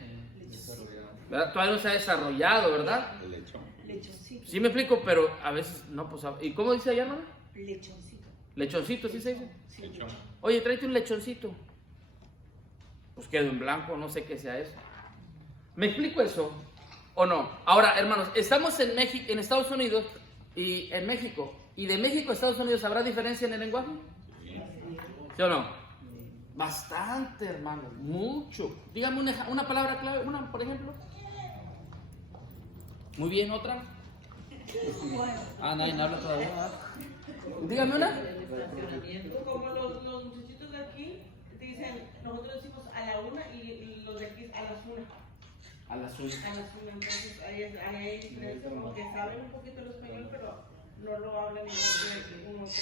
¿verdad? Todavía no se ha desarrollado, ¿verdad? El lechón. lechoncito. Sí me explico, pero a veces no, pues... ¿Y cómo dice allá, hermano? Lechoncito. Lechoncito, ¿sí se dice? Sí. Lechón. Oye, tráete un lechoncito. Pues quedo en blanco, no sé qué sea eso. ¿Me explico eso o no? Ahora, hermanos, estamos en México, en Estados Unidos y en México. ¿Y de México a Estados Unidos habrá diferencia en el lenguaje? ¿Sí o no? Bastante, hermano, mucho. Dígame una palabra clave, una, por ejemplo. Muy bien, otra. Ah, nadie habla todavía. ¿verdad? Dígame una. El estacionamiento. Como los muchachitos de aquí dicen, nosotros decimos a la 1 y los de aquí a las 1. A la suya. A las 1, entonces ahí hay diferencia, como que saben un poquito el español, pero no lo hablan igual que uno como mí.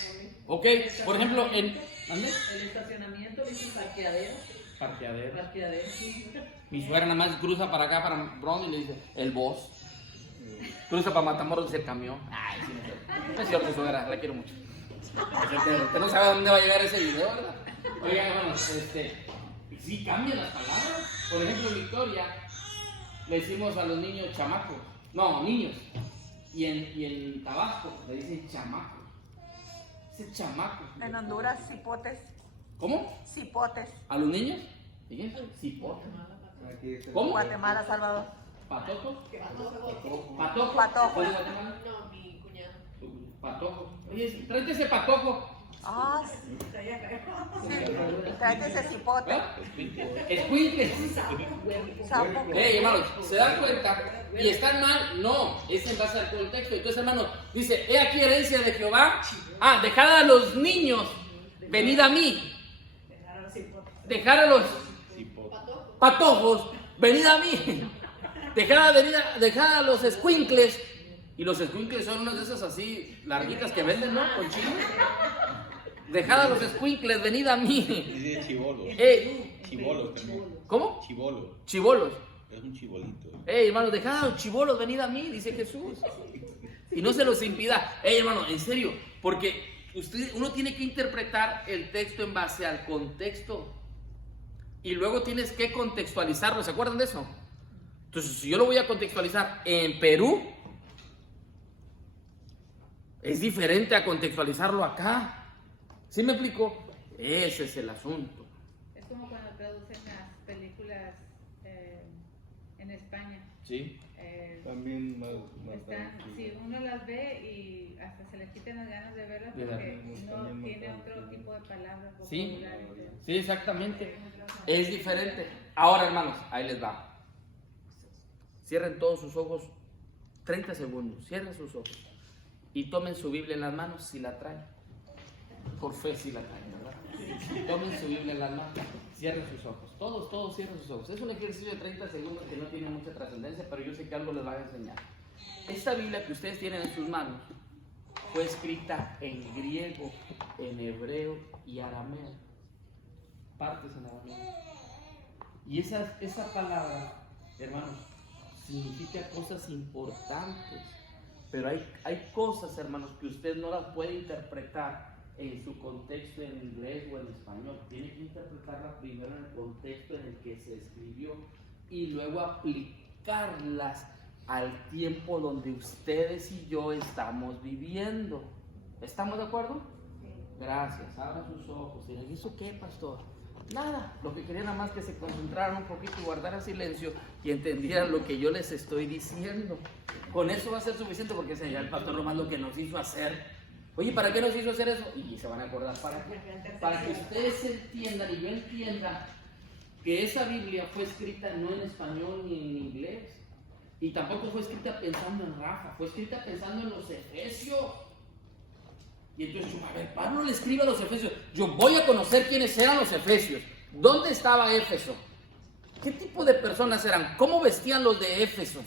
Ok, por ejemplo, ¿Dónde? El estacionamiento dice parqueadero. Parqueadero. Parqueadero, sí. Mi suegra nada más cruza para acá, para Bron, y le dice, el boss. Cruza para Matamoros, dice el camión. Ay, sí, no es cierto, suegra, la quiero mucho. Usted no sabe a dónde va a llegar ese video, ¿verdad? Oigan, hermanos, sí cambian las palabras. Por ejemplo, en Victoria, le decimos a los niños chamacos. No, niños. Y en Tabasco le dicen chamaco. Ese chamaco. En Honduras, cipotes. ¿Cómo? Cipotes. ¿A los niños? Fíjense, cipote. Aquí es el- ¿Cómo? Guatemala, Salvador. ¿Patojo? Patojo. ¿Patojo? Patojo. ¿Cuál es Guatemala? No, mi cuñado. Patojo. Oye, tráete ese patojo. Ah, sí. Tráete ese cipote. ¿Ah? Escuincle. Sapo. Hermanos, ¿se dan cuenta? ¿Y están mal? No, es en base al contexto. Entonces, hermanos, dice, he aquí herencia de Jehová. Ah, dejad a los niños, venid a mí. Dejar a los patojos, venid a mí. Dejad a los escuincles. Y los escuincles son unas de esas así larguitas que venden, ¿no? Con chile. Dejad a los escuincles, venid a mí. Dice chibolos. Chibolos también. ¿Cómo? Chibolos. Chibolos. Es un chibolito. Hermanos, dejad a los chibolos, venid a mí, dice Jesús. Y no se los impida. Hermano, en serio, porque uno tiene que interpretar el texto en base al contexto. Y luego tienes que contextualizarlo. ¿Se acuerdan de eso? Entonces, si yo lo voy a contextualizar en Perú, es diferente a contextualizarlo acá. ¿Sí me explico? Ese es el asunto. Es como cuando traducen las películas en España. Sí. También más Si uno las ve y hasta se le quitan las ganas de verlas De porque verlas. no También tiene más otro traducido. tipo de palabras, Sí. vocabulario. Sí, exactamente. Es diferente. Ahora, hermanos, ahí les va. Cierren todos sus ojos 30 segundos. Cierren sus ojos. Y tomen su Biblia en las manos si la traen. Por fe si la traen, ¿verdad? Tomen su Biblia en las manos. Cierren sus ojos. Todos cierren sus ojos. Es un ejercicio de 30 segundos que no tiene mucha trascendencia, pero yo sé que algo les va a enseñar. Esta Biblia que ustedes tienen en sus manos fue escrita en griego, en hebreo y arameo. Partes en arameo. Y esa palabra, hermanos, significa cosas importantes. Pero hay cosas, hermanos, que usted no las puede interpretar en su contexto en inglés o en español. Tiene que interpretarlas primero en el contexto en el que se escribió y luego aplicarlas al tiempo donde ustedes y yo estamos viviendo. ¿Estamos de acuerdo? Gracias. Abran sus ojos. ¿Y eso qué, pastor? Nada. Lo que quería nada más que se concentraran un poquito y guardaran silencio y entendieran lo que yo les estoy diciendo. Con eso va a ser suficiente porque sería el pastor Román lo que nos hizo hacer. Oye, ¿para qué nos hizo hacer eso? Y se van a acordar, ¿para qué? Para que ustedes entiendan y yo entienda que esa Biblia fue escrita no en español ni en inglés. Y tampoco fue escrita pensando en Rafa, fue escrita pensando en los efesios. Y entonces, a ver, Pablo le escribe a los efesios. Yo voy a conocer quiénes eran los efesios. ¿Dónde estaba Éfeso? ¿Qué tipo de personas eran? ¿Cómo vestían los de Éfeso?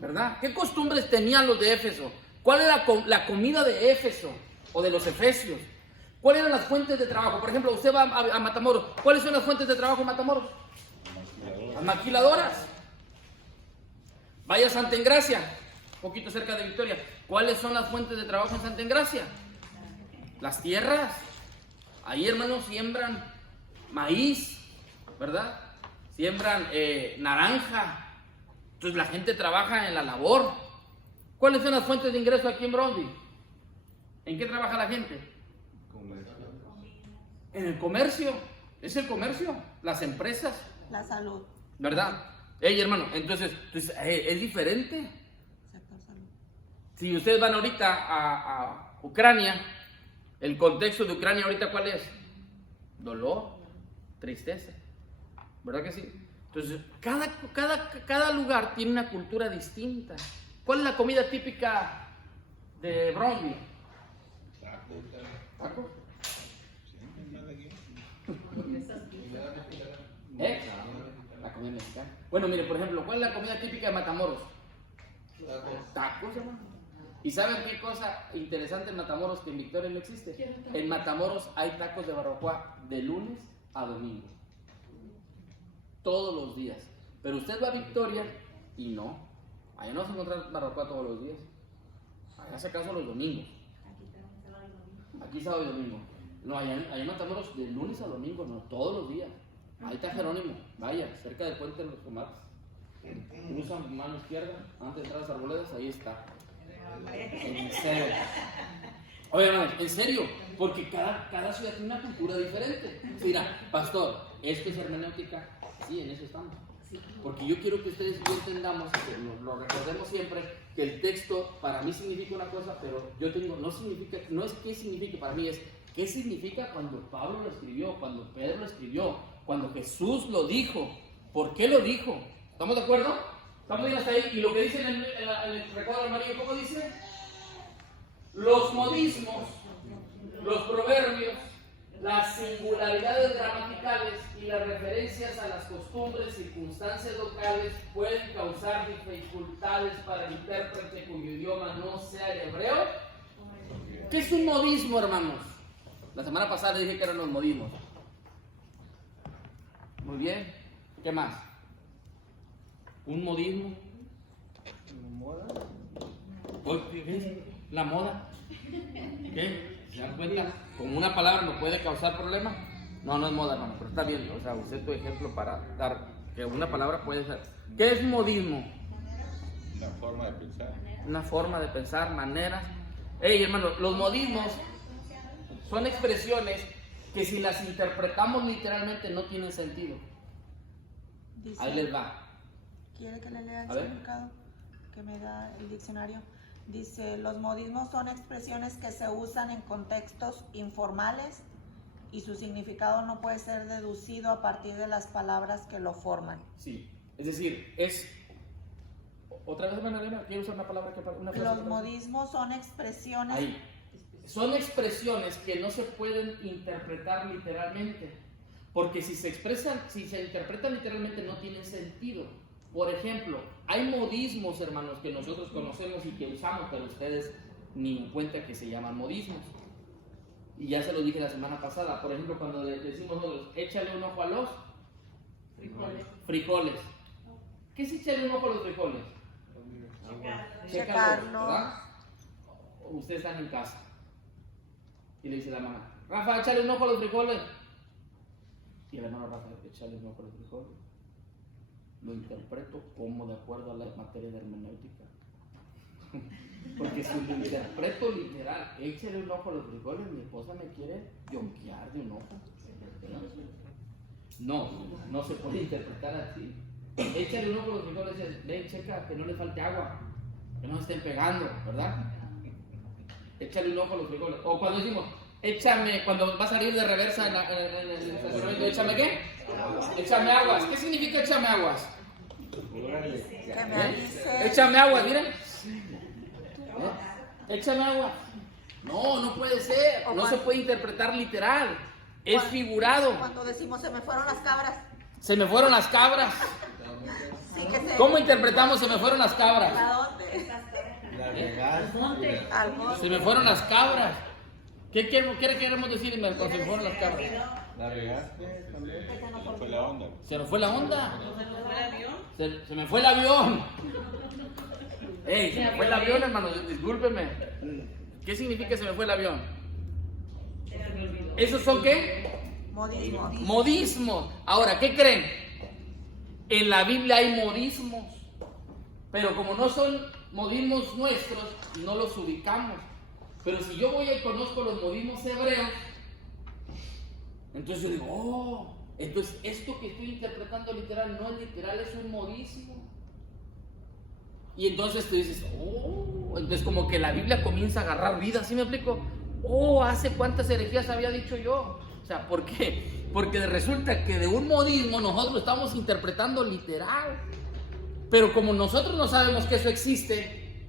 ¿Verdad? ¿Qué costumbres tenían los de Éfeso? ¿Cuál era la comida de Éfeso o de los efesios? ¿Cuáles eran las fuentes de trabajo? Por ejemplo, usted va a Matamoros. ¿Cuáles son las fuentes de trabajo en Matamoros? Las maquiladoras. Vaya a Santa Engracia, un poquito cerca de Victoria. ¿Cuáles son las fuentes de trabajo en Santa Engracia? Las tierras. Ahí, hermanos, siembran maíz, ¿verdad? Siembran naranja. Entonces la gente trabaja en la labor. ¿Cuáles son las fuentes de ingreso aquí en Brownsville? ¿En qué trabaja la gente? Comercio. En el comercio. Es el comercio, las empresas, La salud. ¿verdad? Ey, hermano, entonces es diferente. Sector salud. Si ustedes van ahorita a Ucrania, el contexto de Ucrania ahorita, ¿cuál es? Dolor, tristeza, ¿verdad que sí? Entonces, cada lugar tiene una cultura distinta. ¿Cuál es la comida típica de Brownsville? ¿Taco? ¿Eh? La comida mexicana. Bueno, mire, por ejemplo, ¿cuál es la comida típica de Matamoros? Tacos, hermano. ¿Y saben qué cosa interesante en Matamoros que en Victoria no existe? En Matamoros hay tacos de barbacoa de lunes a domingo. Todos los días. Pero usted va a Victoria y no. Allá no vas a encontrar barbacoa todos los días. Allá se acaso los domingos. Aquí sábado y domingo. No, allá en Matamoros de lunes a domingo, no, todos los días. Ahí está Jerónimo, vaya, cerca del puente de los tomates. Cruza mano izquierda, antes de entrar a las arboledas, ahí está. En serio. Oye, hermanos, en serio, porque cada ciudad tiene una cultura diferente. Mira, pastor, esto es hermenéutica. Sí, en eso estamos. Porque yo quiero que ustedes y yo entendamos, que lo recordemos siempre, que el texto para mí significa una cosa, pero yo tengo, no es qué significa para mí, es qué significa cuando Pablo lo escribió, cuando Pedro lo escribió, cuando Jesús lo dijo, ¿por qué lo dijo? ¿Estamos de acuerdo? ¿Estamos bien hasta ahí? Y lo que dice en el recuadro amarillo, ¿cómo dice? Los modismos, los proverbios, las singularidades gramaticales y las referencias a las costumbres, circunstancias locales pueden causar dificultades para el intérprete cuyo idioma no sea el hebreo. ¿Qué es un modismo, hermanos? La semana pasada dije que eran los modismos. Muy bien. ¿Qué más? Un modismo. ¿Moda? ¿Qué es? La moda. ¿Qué? ¿Se dan cuenta? Como una palabra no puede causar problema. No, no es moda, hermano, pero está bien. O sea, usé tu ejemplo para dar que una palabra puede ser. ¿Qué es modismo? Una forma de pensar. Una forma de pensar, maneras. Hey, hermano, los modismos son expresiones que si las interpretamos literalmente no tienen sentido. Dice, Ahí les va. ¿quiere que le lea el A ver. significado que me da el diccionario? Dice, los modismos son expresiones que se usan en contextos informales y su significado no puede ser deducido a partir de las palabras que lo forman. Sí, es decir, es... ¿Otra vez, hermana Elena? ¿Quiere usar una palabra que... Una frase Los que- modismos son expresiones... Ahí. Son expresiones que no se pueden interpretar literalmente, porque si se interpretan literalmente no tienen sentido. Por ejemplo, hay modismos, hermanos, que nosotros conocemos y que usamos, pero ustedes ni en cuenta que se llaman modismos. Y ya se lo dije la semana pasada. Por ejemplo, cuando le decimos nosotros, échale un ojo a los frijoles. ¿Qué es echarle un ojo a los frijoles? Checarlos. ¿Verdad? Ustedes están en casa y le dice la mamá, Rafa, échale un ojo a los frijoles. Y el hermano Rafa, échale un ojo a los frijoles. Lo interpreto como de acuerdo a las materias de hermenéutica. Porque si lo interpreto literal, échale un ojo a los frijoles, mi esposa me quiere yonquear de un ojo. No se puede interpretar así. Échale un ojo a los frijoles y dice, ven, checa, que no le falte agua, que no se estén pegando, ¿verdad? Échale un ojo a los frijoles. O cuando decimos, échame, cuando va a salir de reversa en el estacionamiento, ¿échame qué? Échame aguas. ¿Qué significa échame aguas? Que me avise. Échame aguas, miren. Échame agua. No puede ser. No se puede interpretar literal. Es figurado. Cuando decimos se me fueron las cabras. Se me fueron las cabras. Sí que se... ¿Cómo interpretamos se me fueron las cabras? ¿A dónde? La regaste. Al monte. Se me fueron las cabras. ¿Qué queremos decir con se me fueron las cabras? La regaste también. No fue la onda. Se nos fue la onda. ¿No se nos fue el avión? Se me fue el avión. Ey, se me fue el avión, hermano. Discúlpeme. ¿Qué significa se me fue el avión? ¿Esos son qué? Modismos. Modismos. Ahora, ¿qué creen? En la Biblia hay modismos, pero como no son modismos nuestros, no los ubicamos. Pero si yo voy y conozco los modismos hebreos, entonces yo digo, oh, entonces esto que estoy interpretando literal no es literal, es un modismo. Y entonces tú dices, oh, entonces como que la Biblia comienza a agarrar vida, ¿sí me explico? Oh, hace cuántas herejías había dicho yo. O sea, ¿por qué? Porque resulta que de un modismo nosotros lo estamos interpretando literal. Pero como nosotros no sabemos que eso existe,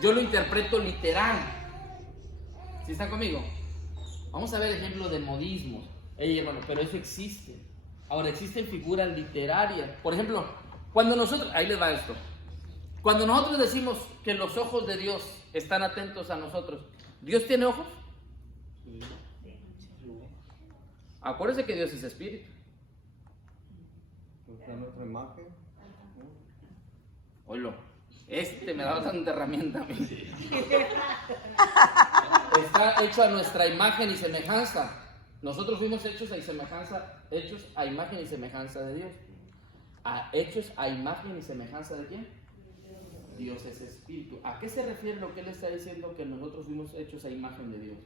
yo lo interpreto literal. ¿Sí están conmigo? Vamos a ver ejemplos de modismos. Ey, hermano, pero eso existe. Ahora, existen figuras literarias. Por ejemplo, cuando nosotros, ahí les va esto. Cuando nosotros decimos que los ojos de Dios están atentos a nosotros, ¿Dios tiene ojos? Acuérdense que Dios es espíritu. Está nuestra imagen. Oílo, me da tanta herramienta a mí. Está hecho a nuestra imagen y semejanza. Nosotros fuimos hechos a imagen y semejanza de Dios. Hechos a imagen y semejanza de quién? Dios es espíritu. ¿A qué se refiere lo que él está diciendo que nosotros fuimos hechos a imagen de Dios?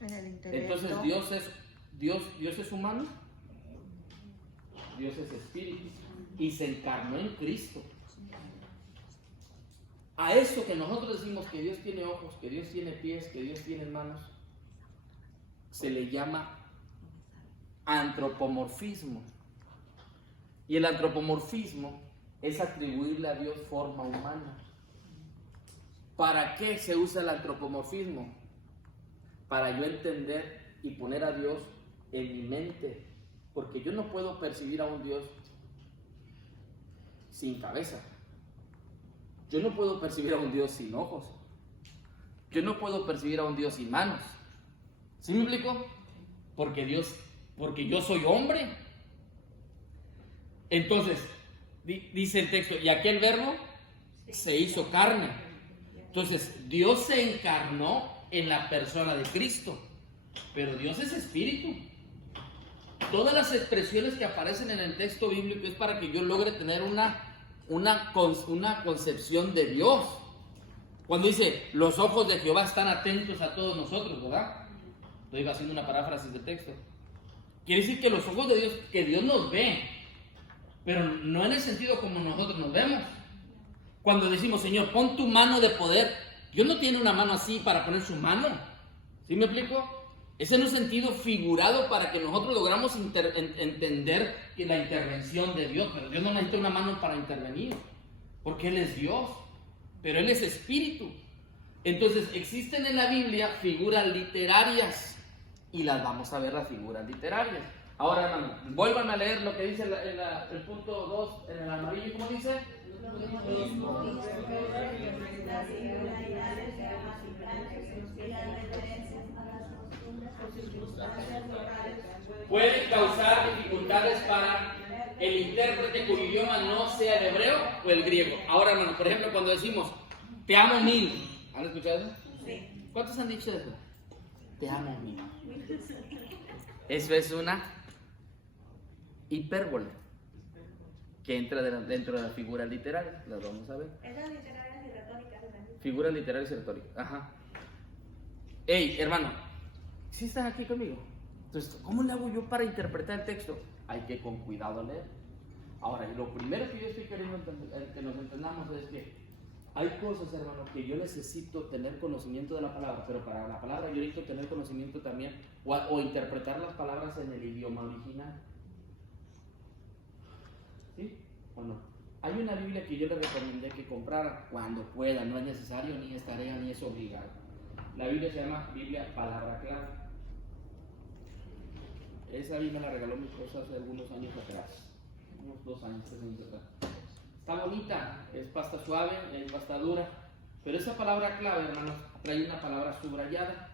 En el intelecto. Entonces Dios es humano, Dios es espíritu y se encarnó en Cristo. A eso que nosotros decimos que Dios tiene ojos, que Dios tiene pies, que Dios tiene manos, se le llama antropomorfismo. Y el antropomorfismo es atribuirle a Dios forma humana. ¿Para qué se usa el antropomorfismo? Para yo entender y poner a Dios en mi mente, porque yo no puedo percibir a un Dios sin cabeza. Yo no puedo percibir a un Dios sin ojos. Yo no puedo percibir a un Dios sin manos. ¿Sí me explico? Porque yo soy hombre. Entonces, dice el texto, y aquel verbo se hizo carne. Entonces, Dios se encarnó en la persona de Cristo, pero Dios es espíritu. Todas las expresiones que aparecen en el texto bíblico es para que yo logre tener una concepción de Dios. Cuando dice, los ojos de Jehová están atentos a todos nosotros, ¿verdad? Estoy haciendo una paráfrasis del texto. Quiere decir que los ojos de Dios, que Dios nos ve, pero no en el sentido como nosotros nos vemos. Cuando decimos, Señor, pon tu mano de poder, Dios no tiene una mano así para poner su mano. ¿Sí me explico? Es en un sentido figurado para que nosotros logramos entender que la intervención de Dios, pero Dios no necesita una mano para intervenir, porque Él es Dios, pero Él es espíritu. Entonces existen en la Biblia figuras literarias y las vamos a ver, las figuras literarias. Ahora, hermano, vuelvan a leer lo que dice el punto 2 en el amarillo. ¿Cómo dice? Puede causar dificultades para el intérprete cuyo idioma no sea el hebreo o el griego. Ahora, hermano, por ejemplo, cuando decimos te amo mil, ¿han escuchado eso? Sí. ¿Cuántos han dicho eso? Te amo mil. Eso es una hipérbole que entra dentro de las figuras literarias. Las vamos a ver. Esas literarias y retóricas. Figuras literarias y retóricas. Ajá. Hey, hermano, ¿sí están aquí conmigo? Entonces, ¿cómo le hago yo para interpretar el texto? Hay que con cuidado leer. Ahora, lo primero que yo estoy queriendo que nos entendamos es que hay cosas, hermano, que yo necesito tener conocimiento de la palabra, pero para la palabra yo necesito tener conocimiento también o interpretar las palabras en el idioma original. ¿Sí o no? Hay una Biblia que yo le recomendé que comprara cuando pueda, no es necesario, ni es tarea, ni es obligado. La Biblia se llama Biblia Palabra Clave. Esa Biblia me la regaló mi esposa hace algunos años atrás, unos 2 años, 3 años atrás. Está bonita, es pasta suave, es pasta dura, pero esa palabra clave, hermanos, trae una palabra subrayada.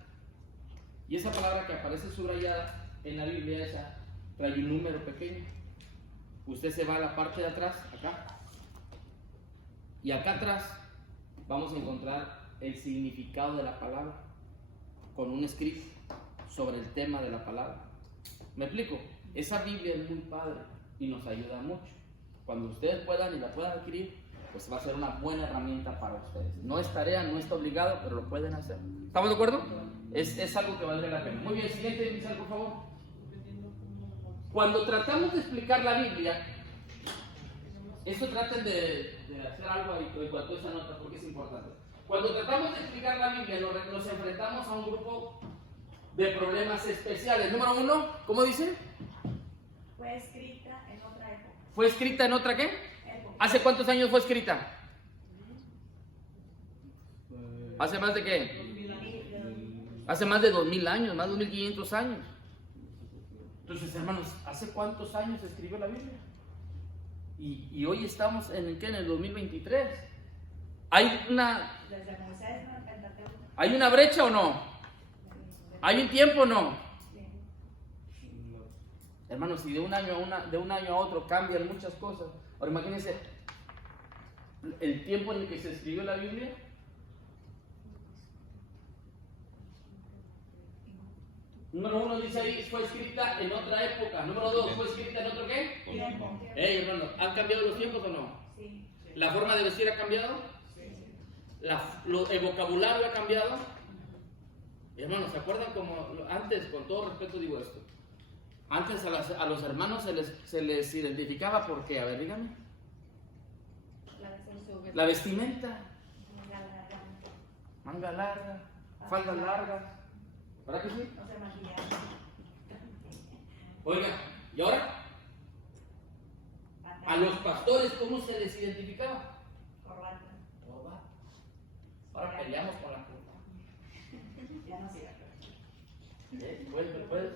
Y esa palabra que aparece subrayada en la Biblia esa trae un número pequeño. Usted se va a la parte de atrás, acá, y acá atrás vamos a encontrar el significado de la palabra con un escrito sobre el tema de la palabra. ¿Me explico? Esa Biblia es muy padre y nos ayuda mucho. Cuando ustedes puedan y la puedan adquirir, pues va a ser una buena herramienta para ustedes. No es tarea, no está obligado, pero lo pueden hacer. ¿Estamos de acuerdo? Es algo que vale la pena. Muy bien, siguiente, Michelle, por favor. Cuando tratamos de explicar la Biblia, eso traten de hacer algo ahí en cuanto a esa nota, porque es importante. Cuando tratamos de explicar la Biblia, nos enfrentamos a un grupo de problemas especiales. Número 1, ¿cómo dice? Fue escrita en otra época. ¿Fue escrita en otra qué? ¿Hace cuántos años fue escrita? ¿Hace más de qué? Hace más de 2000 años, más de 2500 años. Entonces, hermanos, ¿hace cuántos años se escribió la Biblia? Y hoy estamos en el 2023. ¿Hay una Desde Moisés, ¿no? El Pentateuco. ¿Hay una brecha o no? ¿Hay un tiempo o no? Hermanos, si de un año a otro cambian muchas cosas. Ahora imagínense el tiempo en el que se escribió la Biblia. Número 1 dice ahí, fue escrita en otra época. Número 2, fue escrita en otro qué? Tiempo. Hermanos, ¿han cambiado los tiempos o no? Sí. ¿La forma de vestir ha cambiado? ¿El vocabulario ha cambiado? Hermanos, ¿se acuerdan como antes, con todo respeto digo esto? Antes a los hermanos se les identificaba por qué, a ver, díganme. La vestimenta, manga larga, falda larga, ¿verdad que sí? No se maquillaba. Oiga, ¿y ahora? A los pastores, ¿cómo se les identificaba? Corbata. Corbata. Ahora peleamos con la corbata. Ya no sirve.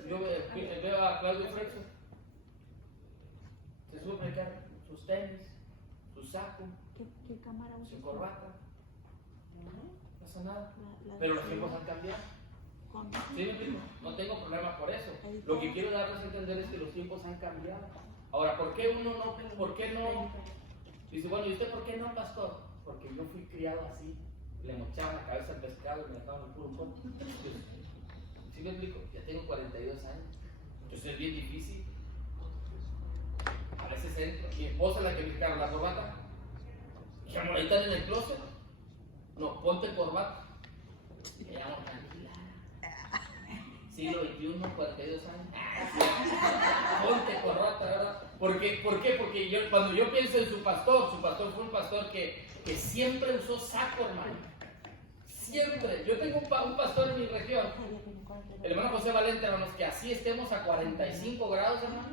Yo veo a Claudio Freixo. Se sube a carro, sus tenis, su saco, ¿Qué cámara usa? su corbata. No pasa nada. Pero los tiempos han cambiado. ¿Sí me explico? No tengo problema por eso. Lo que quiero darles a entender es que los tiempos han cambiado. Ahora, ¿por qué uno no? ¿Por qué no? Dice, bueno, ¿y usted por qué no, pastor? Porque yo fui criado así. Le mochaban la cabeza al pescado y me dejaban el puro poco. ¿Sí me explico? Ya tengo 42 años. Entonces es bien difícil. A veces entro. Mi esposa es la que me carga la corbata. Y amor, ahí están en el closet. No, ponte corbata. Me llamo tranquila. Siglo XXI, 42 años. Ponte corbata, ¿verdad? ¿Por qué? Porque cuando yo pienso en su pastor fue un pastor que siempre usó saco, hermano. Siempre. Yo tengo un pastor en mi región, el hermano José Valente, hermanos, que así estemos a 45 grados, hermano,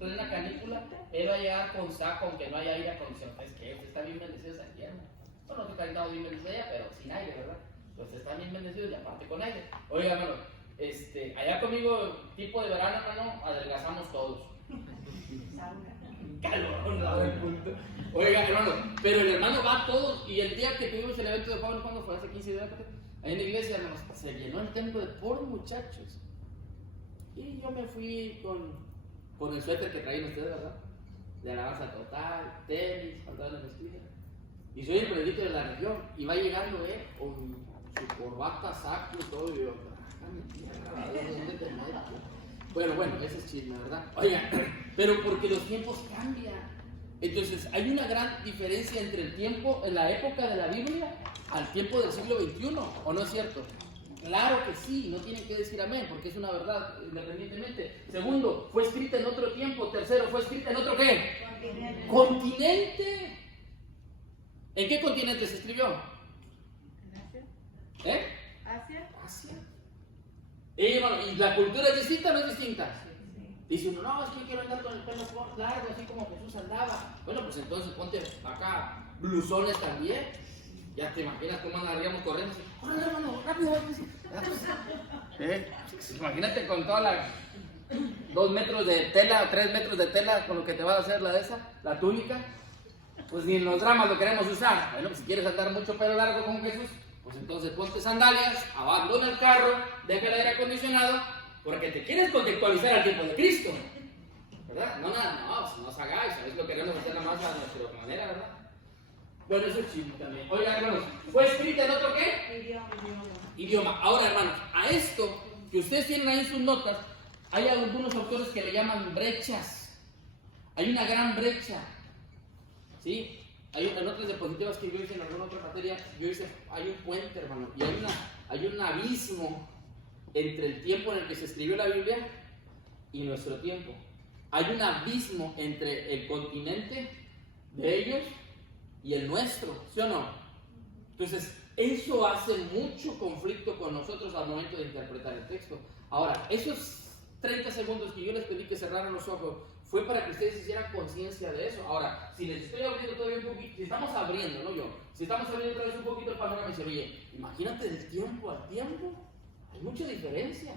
en una canícula, él va a llegar con saco, aunque no haya aire acondicionado. Es que usted está bien bendecido ese invierno. Bueno, no está bien bendecido allá, pero sin aire, ¿verdad? Pues está bien bendecido y aparte con aire. Oiga, hermano, allá conmigo, tipo de verano, hermano, adelgazamos todos. Calor, no del punto. Oiga, hermano, pero el hermano va a todos. Y el día que tuvimos el evento de Pablo, cuando fue hace 15 días, ahí en la iglesia, hermanos, se llenó el templo de puros muchachos. Y yo me fui con el suéter que traían ustedes, ¿verdad? De alabanza total, tenis, pantalones de mezclilla. Y soy el predicador de la región. Y va llegando él con su corbata, saco y todo. Y yo, ¿dónde te metes? Bueno, ese es chisme, ¿verdad? Oiga, pero porque los tiempos cambian. Entonces, hay una gran diferencia entre el tiempo en la época de la Biblia al tiempo del siglo XXI, ¿o no es cierto? Claro que sí, no tienen que decir amén, porque es una verdad independientemente. Segundo, fue escrita en otro tiempo. Tercero, fue escrita en otro ¿qué? Continente. ¿En qué continente se escribió? ¿En Asia? ¿Eh? ¿Asia? Asia. ¿Y la cultura es distinta o no es distinta? Dice uno, no, es que quiero andar con el pelo largo, así como Jesús andaba. Bueno, pues entonces ponte acá blusones también. Ya te imaginas cómo andaríamos corriendo. ¡Corre, hermano! ¡Rápido! Imagínate con toda la 2 metros de tela, 3 metros de tela con lo que te va a hacer la túnica. Pues ni en los dramas lo queremos usar. Bueno, pues si quieres andar mucho pelo largo como Jesús, pues entonces ponte sandalias, abandona el carro, deja el aire acondicionado, porque te quieres contextualizar al tiempo de Cristo. ¿Verdad? No, pues no os hagáis, sabéis lo queremos hacer nada más a nuestra manera, ¿verdad? Bueno, eso es chisme también. Oigan, hermanos, ¿fue escrita en otro qué? Idioma. Ahora, hermanos, a esto que ustedes tienen ahí en sus notas, hay algunos autores que le llaman brechas. Hay una gran brecha. ¿Sí? En otras diapositivas que yo hice en alguna otra materia, hay un puente, hermano, y hay un abismo entre el tiempo en el que se escribió la Biblia y nuestro tiempo. Hay un abismo entre el continente de ellos y el nuestro, ¿sí o no? Entonces, eso hace mucho conflicto con nosotros al momento de interpretar el texto. Ahora, eso es 30 segundos que yo les pedí que cerraran los ojos fue para que ustedes hicieran conciencia de eso. Ahora, si les estoy abriendo todavía un poquito, si estamos abriendo, no yo, si estamos abriendo otra vez un poquito el panorama y se oye, imagínate del tiempo al tiempo, hay mucha diferencia.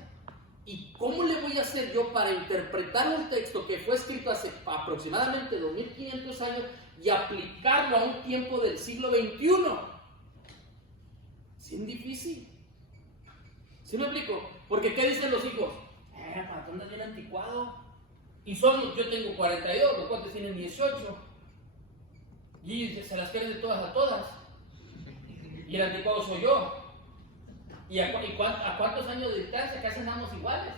¿Y cómo le voy a hacer yo para interpretar un texto que fue escrito hace aproximadamente 2500 años y aplicarlo a un tiempo del siglo XXI? Es difícil. ¿Sí me explico? Porque ¿qué dicen los hijos? Para tú andas bien anticuado. Y yo tengo 42, los cuates tienen 18. Y se las quieren de todas a todas. Y el anticuado soy yo. ¿Y a cuántos años de distancia? Casi andamos iguales.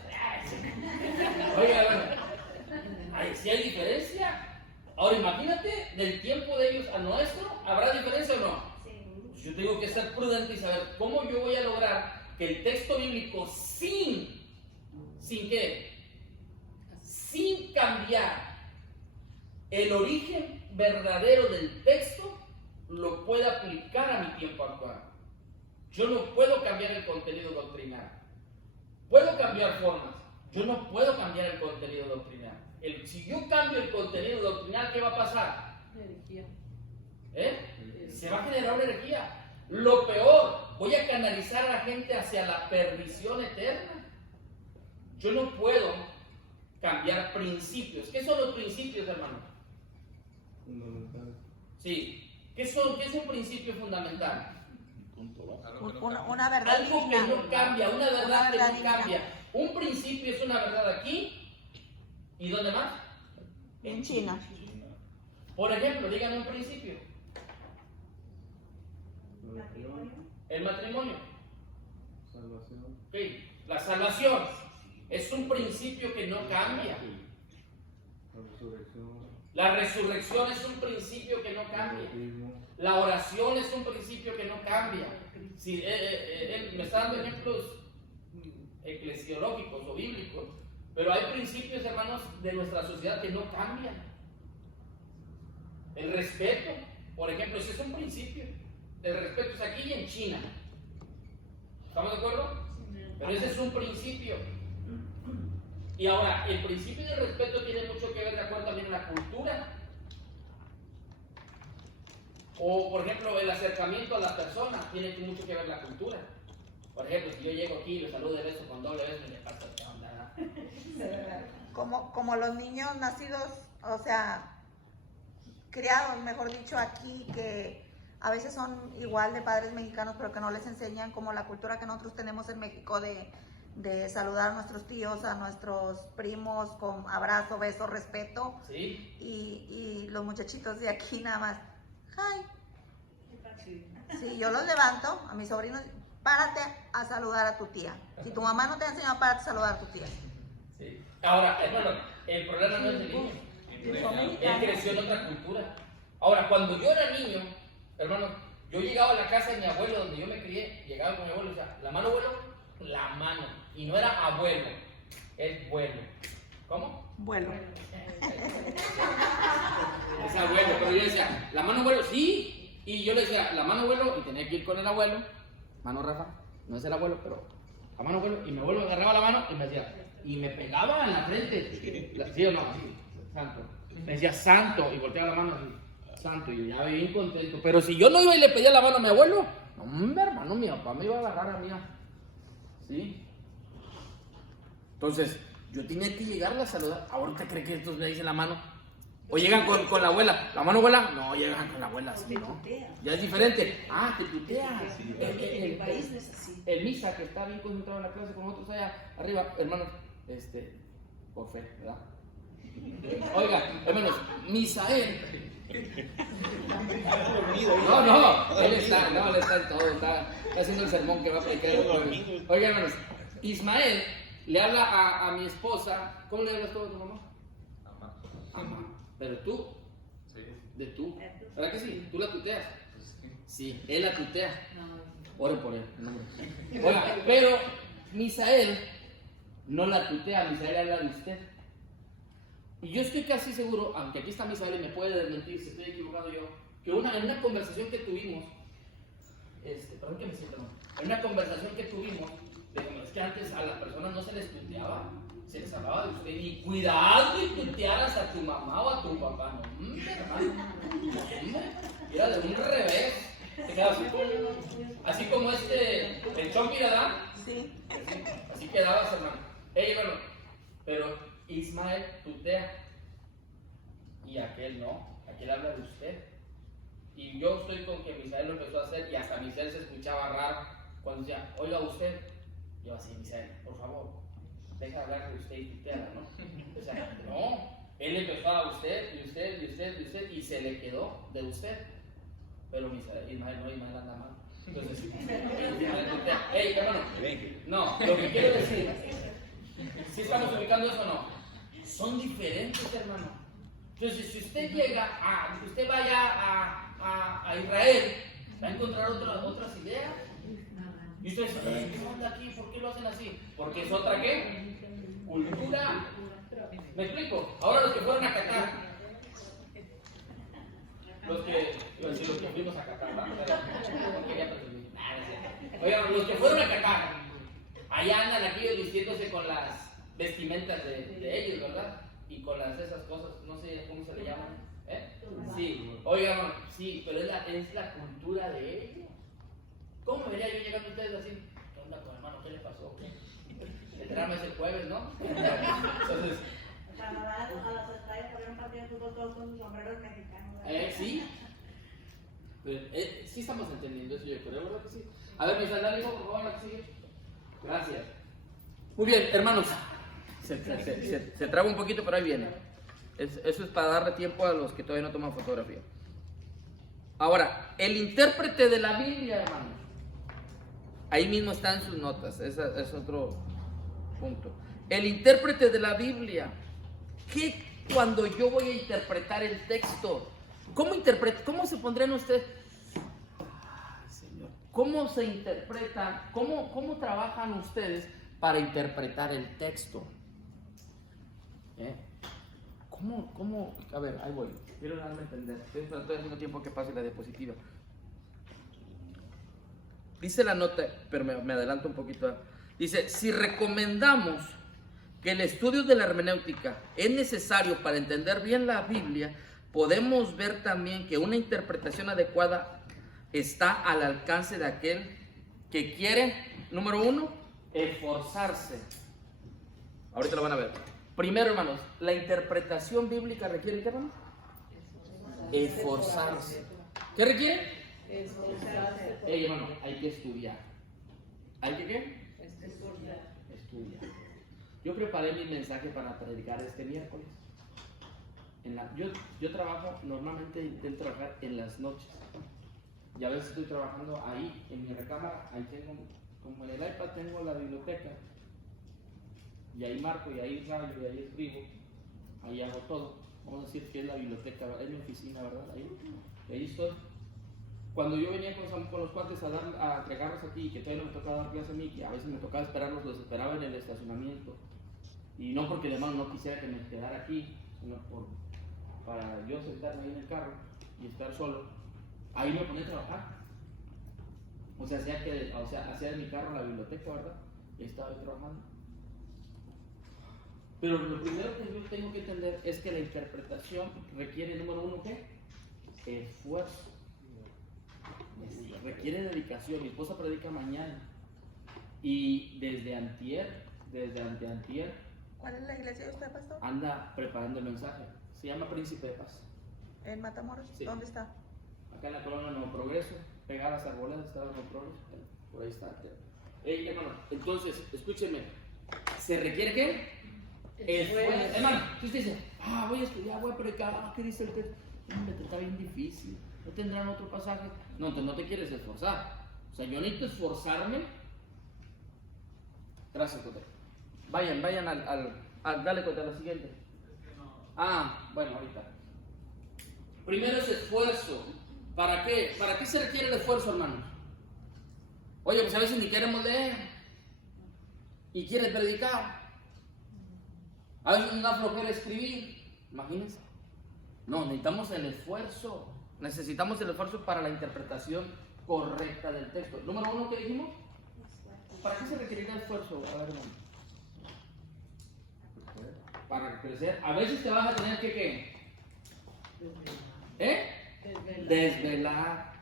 Oiga, bueno, sí hay diferencia. Ahora imagínate, del tiempo de ellos a nuestro, ¿habrá diferencia o no? Pues yo tengo que ser prudente y saber cómo yo voy a lograr que el texto bíblico sin cambiar el origen verdadero del texto, lo pueda aplicar a mi tiempo actual. Yo no puedo cambiar el contenido doctrinal. Puedo cambiar formas. Yo no puedo cambiar el contenido doctrinal. Si yo cambio el contenido doctrinal, ¿qué va a pasar? Herejía. Se va a generar una herejía. Lo peor, voy a canalizar a la gente hacia la perdición eterna. Yo no puedo cambiar principios. ¿Qué son los principios, hermano? Fundamental. Sí. ¿Qué es un principio fundamental? Una verdad Algo que divina. no cambia, una verdad que no divina. cambia. Un principio es una verdad aquí. ¿Y dónde más? En China. Por ejemplo, díganme un principio. Matrimonio. El matrimonio. Salvación. Ok. La salvación es un principio que no cambia. La resurrección. La resurrección es un principio que no cambia. El bautismo. La oración es un principio que no cambia. Sí, me está dando ejemplos eclesiológicos o bíblicos, pero hay principios, hermanos, de nuestra sociedad que no cambian. El respeto, por ejemplo, ese es un principio. El respeto es aquí y en China. ¿Estamos de acuerdo? Pero ese es un principio. Y ahora, el principio del respeto tiene mucho que ver, de acuerdo también, en la cultura. O, por ejemplo, el acercamiento a la persona tiene mucho que ver la cultura. Por ejemplo, si yo llego aquí y le saludo de beso con doble beso, me pasa qué onda. Como los niños nacidos, o sea, criados, mejor dicho, aquí, que a veces son igual de padres mexicanos, pero que no les enseñan como la cultura que nosotros tenemos en México de saludar a nuestros tíos, a nuestros primos con abrazo, beso, respeto. ¿Sí? Y los muchachitos de aquí nada más, hi. Sí, yo los levanto a mis sobrinos, párate a saludar a tu tía. Si tu mamá no te ha enseñado, párate a saludar a tu tía. Sí. Ahora, hermano, el problema no es el niño. Él creció en otra cultura. Ahora, cuando yo era niño, hermano, yo llegaba a la casa de mi abuelo, donde yo me crié, llegaba con mi abuelo y decía, ¿la mano, abuelo? La mano. Y no era abuelo, es vuelo. ¿Cómo? Vuelo. Es abuelo, pero yo decía, ¿la mano, abuelo? Sí. Y yo le decía, ¿la mano, abuelo? Y tenía que ir con el abuelo. Mano, Rafa, no es el abuelo, pero la mano, abuelo. Y mi abuelo me agarraba la mano y me decía, y me pegaba en la frente. ¿Sí o no? Sí, santo. Me decía, santo, y volteaba la mano así, santo, y ya bien contento. Pero si yo no iba y le pedía la mano a mi abuelo, no, hombre, hermano, mi papá me iba a agarrar a mí. ¿Sí? Entonces, yo tenía que llegarle a saludar. ¿Ahorita cree que estos me dicen la mano? ¿O llegan con la abuela? ¿La mano, abuela? No, llegan con la abuela, sí, ¿no? Ya es diferente. Ah, te tuteas. El país no es así. El Misa, que está bien concentrado en la clase con nosotros allá arriba, hermanos, por fe, ¿verdad? Oiga, hermanos, Misael. No, él está en todo, está haciendo el sermón que va a predicar el pueblo. Oiga, hermanos, Ismael le habla a mi esposa. ¿Cómo le hablas tú a tu mamá? Mamá. Pero tú, Sí. de tú, ¿verdad que sí? ¿Tú la tuteas? Sí, él la tutea. Oren por él. No. Oiga, pero Misael no la tutea, Misael habla de usted. Y yo estoy casi seguro, aunque aquí está Misael y me puede desmentir si estoy equivocado yo, que en una conversación que tuvimos, perdón que me sienta mal, en una conversación que tuvimos, es que antes a las personas no se les tuteaba, se les hablaba usted. Y cuidado y tutearas a tu mamá o a tu papá. No, hermano. Era de un revés. Te quedabas así como el Chucky, ¿verdad? Sí. Así quedabas, hermano. Bueno, pero Ismael tutea y aquel no. Aquel habla de usted. Y yo estoy con que Misael lo empezó a hacer y hasta Misael se escuchaba raro cuando decía, oiga usted. Yo así, Misael, por favor, deja de hablar de usted y tuteada, ¿no? O sea, no. Él empezó a usted y usted y usted y usted y se le quedó de usted. Pero Ismael anda mal. Entonces, Ismael tutea. Hermano, no, lo que quiero decir, ¿sí estamos ubicando eso o no? Son diferentes, hermano. Entonces, si usted usted vaya a Israel, va a encontrar otras ideas. Y usted dice, ¿qué onda aquí? ¿Por qué lo hacen así? Porque es otra ¿qué? Cultura. ¿Me explico? Ahora los que fueron a Qatar, los que fuimos a Qatar, ¿verdad? Oigan, los que fueron a Qatar, allá andan aquí vistiéndose con las vestimentas de ellos, ¿verdad? Y con esas cosas, no sé cómo se le llaman. Sí, oigan, sí, pero es la cultura de ellos. ¿Cómo vería yo llegando a ustedes así? ¿Qué onda con hermano? ¿Qué le pasó? El drama es el jueves, ¿no? Entonces, Cuando van a los estadios para ver un partido de fútbol todos con sus sombreros mexicanos. sí. Sí estamos entendiendo eso, yo creo, ¿verdad que sí? A ver, mi sandal, por favor, la que sigue. Gracias. Muy bien, hermanos. Se traba un poquito, pero ahí viene. Eso es para darle tiempo a los que todavía no toman fotografía. Ahora, el intérprete de la Biblia, hermanos. Ahí mismo están sus notas. Ese es otro punto. El intérprete de la Biblia. ¿Qué cuando yo voy a interpretar el texto? ¿Cómo se pondrían ustedes? Ay, Señor. ¿Cómo se interpreta? ¿Cómo trabajan ustedes para interpretar el texto? ¿Cómo? A ver, ahí voy. Quiero darme a entender. Estoy haciendo tiempo que pase la diapositiva. Dice la nota, pero me adelanto un poquito. Dice, si recomendamos que el estudio de la hermenéutica es necesario para entender bien la Biblia, podemos ver también que una interpretación adecuada está al alcance de aquel que quiere, número uno, esforzarse. Ahorita lo van a ver. Primero, hermanos, la interpretación bíblica requiere, ¿qué, hermanos? Esforzarse. ¿Qué requiere? Esforzarse. Hermano, hay que estudiar. ¿Hay que qué? Estudiar. Yo preparé mi mensaje para predicar este miércoles. Yo trabajo, normalmente intento trabajar en las noches. Y a veces estoy trabajando ahí, en mi recámara. Ahí tengo, como en el iPad tengo la biblioteca. Y ahí marco, y ahí rayo, y ahí escribo. Ahí hago todo. Vamos a decir que es la biblioteca, es mi oficina, ¿verdad? Ahí estoy. Cuando yo venía con los cuates a entregarlos aquí, que todavía no me tocaba dar clase a mí, que a veces me tocaba esperarlos, los esperaba en el estacionamiento. Y no porque el hermano no quisiera que me quedara aquí, sino para yo sentarme ahí en el carro y estar solo. Ahí me ponía a trabajar. O sea, hacía de mi carro la biblioteca, ¿verdad? Y estaba ahí trabajando. Pero lo primero que yo tengo que entender es que la interpretación requiere, número uno, ¿qué? Esfuerzo. Requiere dedicación. Mi esposa predica mañana. Y desde anteantier, ¿Cuál es la iglesia de usted, pastor? anda preparando el mensaje. Se llama Príncipe de Paz. ¿En Matamoros? Sí. ¿Dónde está? Acá en la colonia Nuevo Progreso, pegada a las arboledas, estaba Nuevo Progreso. Por ahí está. Hermano, entonces, escúcheme. ¿Se requiere qué? Esfuerzo. Hermano, si usted dice, voy a estudiar, voy a predicar, ¿qué dice el texto? Hombre, está bien difícil. ¿No tendrán otro pasaje? No, entonces no te quieres esforzar. O sea, yo necesito esforzarme. Gracias, Cote. Vayan dale, Cote, a la siguiente. Bueno, ahorita. Primero es esfuerzo. ¿Para qué? ¿Para qué se requiere el esfuerzo, hermanos? Oye, pues a veces ni queremos leer. Y quieres predicar. A veces nos da flojera escribir. Imagínense. No, necesitamos el esfuerzo. Necesitamos el esfuerzo para la interpretación correcta del texto. Número uno, ¿qué dijimos? ¿Para qué se requeriría esfuerzo? A ver, hermano. para crecer, a veces te vas a tener que, ¿qué? Desvelar.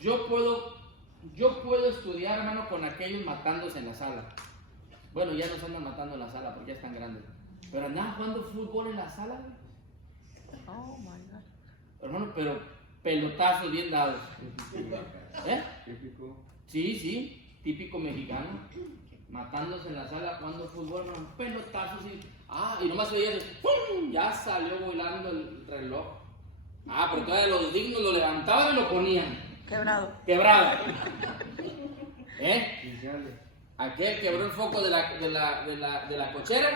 Yo puedo estudiar, hermano, con aquellos matándose en la sala. Bueno, ya no se andan matando en la sala porque ya están grandes. Pero andaban jugando fútbol en la sala, güey. Oh my God. Hermano, pero pelotazos bien dados. ¿Eh? Típico. Sí, típico mexicano. Matándose en la sala jugando fútbol, hermano. Pelotazos y nomás veía, ¡pum! Ya salió volando el reloj. Pero todavía los dignos lo levantaban y lo ponían. Quebrado. Iniciales. Aquel quebró el foco de la cochera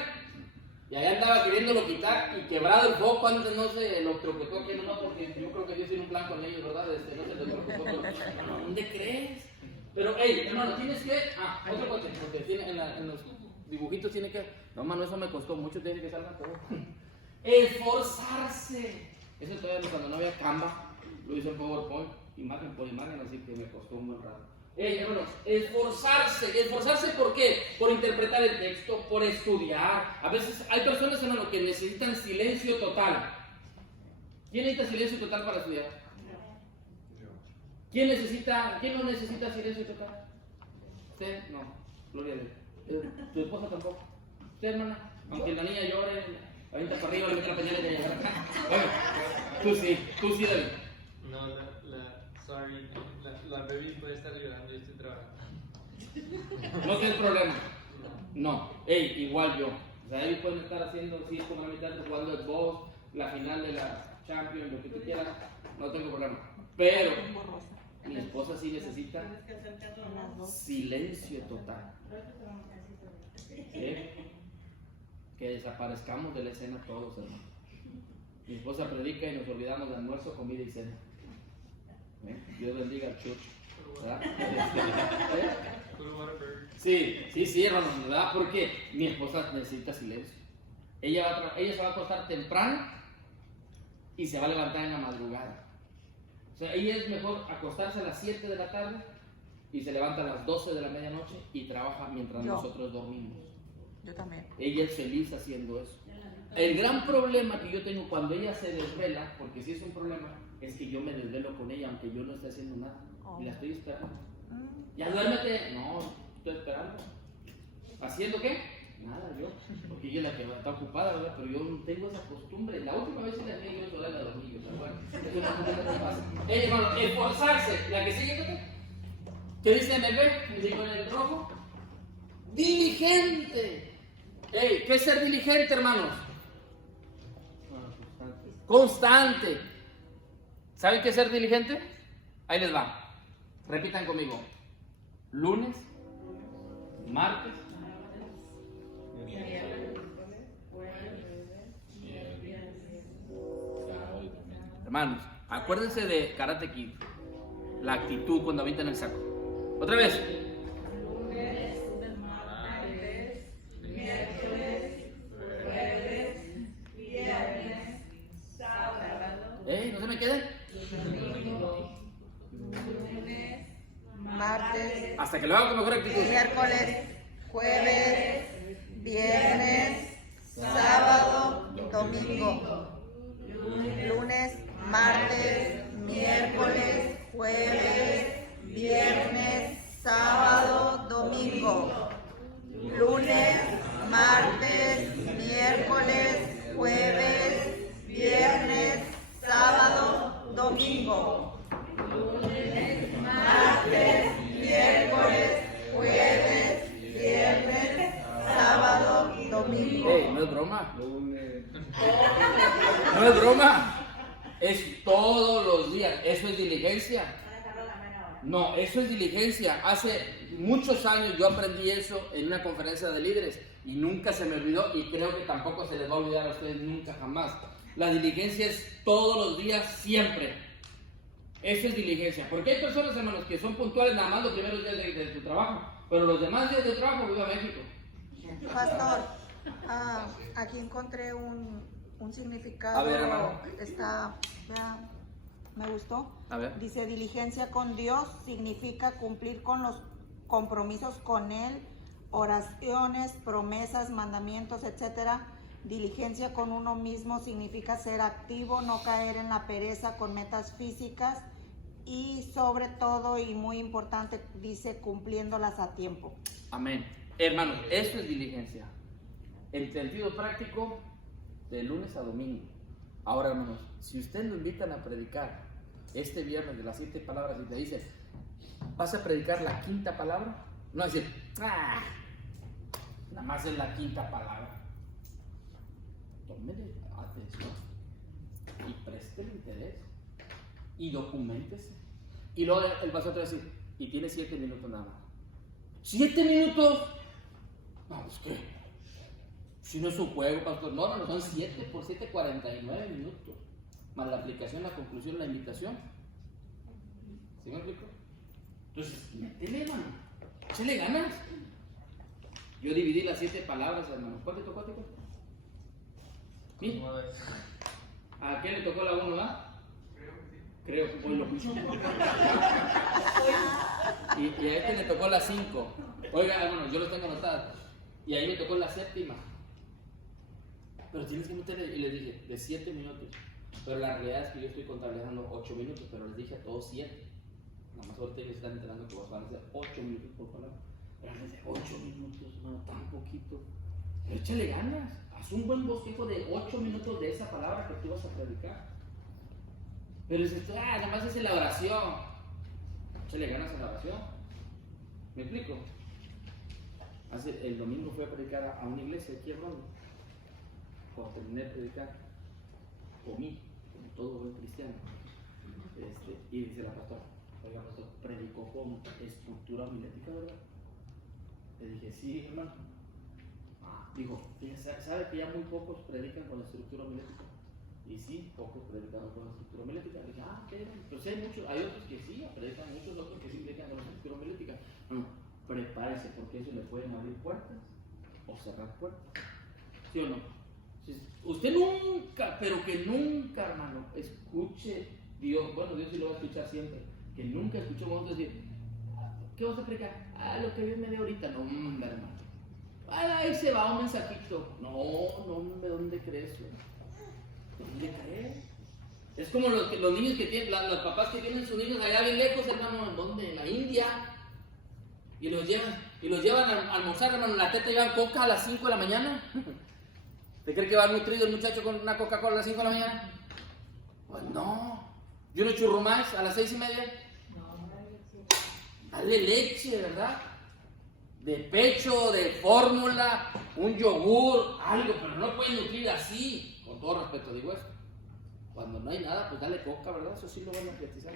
y allá andaba queriéndolo quitar y quebrado el foco antes no se lo electrocutó aquí, no, porque yo creo que Dios tiene un plan con ellos, ¿verdad? No se lo electrocutó. ¿Dónde crees? Pero, hermano, tienes que. Otro coche, porque tiene, en los dibujitos tiene que. No, hermano, eso me costó mucho, tiene que salga todo. Esforzarse. Eso todavía cuando no había Canva, lo hice en PowerPoint, imagen por imagen, así que me costó un buen rato. Hermanos, esforzarse ¿por qué? Por interpretar el texto, por estudiar. A veces hay personas, hermano, que necesitan silencio total. ¿Quién necesita silencio total para estudiar? ¿Quién no necesita silencio total? Usted, no, gloria a Dios. Tu esposa tampoco. Usted, hermana, aunque la niña llore, la avienta para arriba, le mete la pañal y le llega. Bueno, tú sí, David. No, sorry, la baby puede estar llorando, yo estoy trabajando. No tienes problema. No, igual yo. O sea, ellos pueden estar haciendo, sí, como la mitad, jugando el boss, la final de la Champions, lo que tú quieras, no tengo problema. Pero mi esposa sí necesita silencio total. Que desaparezcamos de la escena todos, hermano. Mi esposa predica y nos olvidamos de almuerzo, comida y cena. Dios bendiga al church. ¿Verdad? Sí, hermano, ¿verdad? Porque mi esposa necesita silencio. Ella se va a acostar temprano y se va a levantar en la madrugada. O sea, ella es mejor acostarse a las 7 de la tarde y se levanta a las 12 de la medianoche y trabaja mientras nosotros dormimos. Yo también. Ella es feliz haciendo eso. El gran problema que yo tengo cuando ella se desvela, porque sí es un problema, es que yo me desvelo con ella aunque yo no esté haciendo nada. Y la estoy esperando. Ya duérmete. No, estoy esperando. ¿Haciendo qué? Nada, yo. Porque ella es la que está ocupada, ¿verdad? Pero yo no tengo esa costumbre. La última vez que la tenía yo sola la dormí. Bueno, es una cosa que pasa. Hermano, esforzarse. La que sigue, ¿qué dice en el B? Digo en el rojo. Diligente. ¿Qué es ser diligente, hermanos? Constante. ¿Saben qué es ser diligente? Ahí les va. Repitan conmigo. Lunes, martes, hermanos, acuérdense de Karate Kid. La actitud cuando avientan el saco. Otra vez. No se me queden. Martes, hasta que lo hagan con mejor actitud. Miércoles, jueves, viernes, sábado, domingo. Lunes, martes, miércoles, jueves, viernes, sábado, domingo. Lunes, martes, miércoles, jueves, viernes, sábado, domingo. Lunes, martes, miércoles, jueves, viernes, sábado, domingo. No es broma. No es broma. Es todos los días. Eso es diligencia. No, eso es diligencia. Hace muchos años yo aprendí eso en una conferencia de líderes y nunca se me olvidó y creo que tampoco se les va a olvidar a ustedes nunca jamás. La diligencia es todos los días, siempre. Eso es diligencia. Porque hay personas, hermanos, que son puntuales nada más los primeros días de tu trabajo, pero los demás días de trabajo viva México. Pastor, aquí encontré un significado. A ver, hermano. Me gustó. A ver. Dice, diligencia con Dios significa cumplir con los compromisos con Él oraciones, promesas, mandamientos, etcétera. Diligencia con uno mismo significa ser activo, no caer en la pereza con metas físicas y sobre todo, y muy importante, dice cumpliéndolas a tiempo. Amén. Hermanos, eso es diligencia. En sentido práctico, de lunes a domingo. Ahora, hermanos, si ustedes lo invitan a predicar este viernes de las 7 palabras y te dicen, ¿vas a predicar la 5ª palabra? No decir, nada más es la 5ª palabra. Tómele atención y préstele interés y documentese. Y luego el pastor te va a decir, y tiene 7 minutos nada más. ¿7 minutos? No, es que si no es un juego, pastor. No, son 7 por 7, 49 minutos. Más la aplicación, la conclusión, la invitación. ¿Sí me explico? Entonces, métele, hermano. Échale ganas. Yo dividí las 7 palabras, hermano. ¿Cuál te tocó a ti? ¿Sí? ¿A quién le tocó la 1, va? Creo que hoy lo mismo. Y a este le tocó la 5. Oiga, hermano, yo lo tengo anotado. Y ahí me tocó la 7ª. Pero tienes que meterle, y les dije, de 7 minutos. Pero la realidad es que yo estoy contabilizando 8 minutos, pero les dije a todos 7. Nada más ahorita ellos están enterando que van a ser 8 minutos por palabra. Pero les dije, 8 minutos, hermano, tan poquito. Pero échale ganas. Haz un buen bosquejo de 8 minutos de esa palabra que tú vas a predicar. Pero dices, nada más es en la oración. Échale ganas a la oración. ¿Me explico? El domingo fui a predicar a una iglesia aquí en Ronda. Cuando terminé de predicar, comí, como todo buen cristiano. Y dice la pastora, oiga, pastor, predicó con estructura homilética, ¿verdad? Le dije, sí, hermano. Dijo, ¿sabe que ya muy pocos predican con la estructura homilética? Y sí, pocos predican con la estructura homilética. Le dije, pero sí hay muchos, hay otros que sí predican, muchos otros que sí predican con la estructura homilética. No, prepárese, porque eso le pueden abrir puertas o cerrar puertas. ¿Sí o no? Usted nunca, pero que nunca, hermano, escuche Dios. Bueno, Dios sí lo va a escuchar siempre. Que nunca escuchó a nosotros decir, ¿qué vas a predicar? Lo que Dios me dé ahorita. No, hermano. Ahí se va un mensajito. No, hombre, ¿dónde crees? ¿Dónde crees? Es como los niños que tienen, los papás que tienen sus niños allá bien lejos, hermano, ¿en dónde? En la India. Y los llevan a almorzar, hermano. En la teta llevan coca a las 5 de la mañana. ¿Te cree que va nutrido el muchacho con una Coca-Cola a las 5 de la mañana? Pues no. ¿Y unos churrumais a las 6:30? Dale leche, ¿verdad? De pecho, de fórmula, un yogur, algo, pero no puede nutrir así. Con todo respeto digo esto. Cuando no hay nada, pues dale coca, ¿verdad? Eso sí lo van a practicar.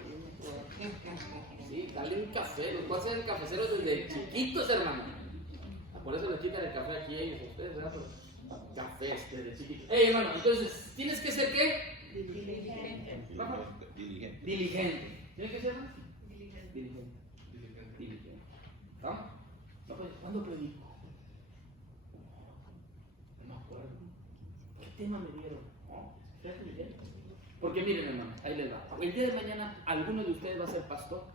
Sí, dale un café. Los pueden hacer cafeceros desde chiquitos, hermano. Por eso les quitan el café aquí a ellos, a ustedes, ¿verdad? Café desde chiquitos. Hermano, entonces, ¿tienes que ser qué? Diligente. ¿Tienes que ser más? Diligente. ¿Ah? ¿Cuándo predico? No me acuerdo. ¿Qué tema me dieron? Porque miren, hermano, ahí les va. El día de mañana, ¿alguno de ustedes va a ser pastor?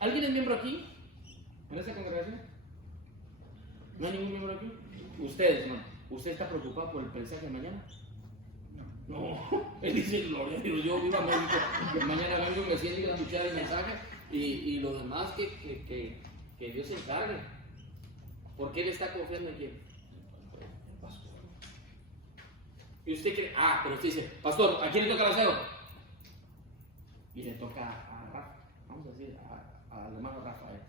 ¿Alguien es miembro aquí? ¿En esta congregación? ¿No hay ningún miembro aquí? Ustedes, hermano. ¿Usted está preocupado por el mensaje de mañana? No. Él dice, gloria a Dios, yo vivo a México, que mañana vengo y me siento a escuchar el mensaje y lo demás que Dios se encargue. ¿Por qué él está confiando en quién? Y usted cree, pero usted dice, pastor, ¿a quién le toca el aseo? Y le toca a Rafa, vamos a decir, al hermano Rafael.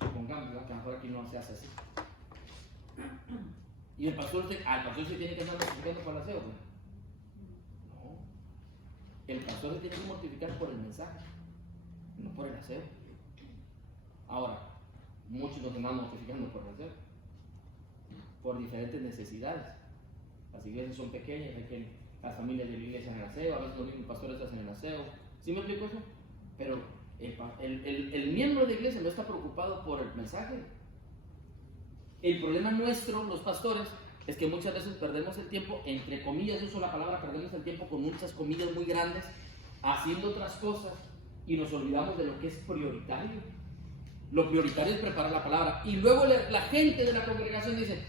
Supongamos que a lo mejor aquí no se hace así. Y el pastor se tiene que andar mortificando por el aseo, ¿no? El pastor se tiene que mortificar por el mensaje, no por el aseo. Ahora, muchos nos están mortificando por el aseo, por diferentes necesidades. Las iglesias son pequeñas, las familias de la iglesia hacen el aseo, a veces los mismos pastores hacen el aseo. ¿Sí me explico eso? Pero el miembro de la iglesia no está preocupado por el mensaje. El problema nuestro, los pastores, es que muchas veces perdemos el tiempo, entre comillas, uso la palabra, perdemos el tiempo con muchas comillas muy grandes, haciendo otras cosas y nos olvidamos de lo que es prioritario. Lo prioritario es preparar la palabra. Y luego la gente de la congregación dice,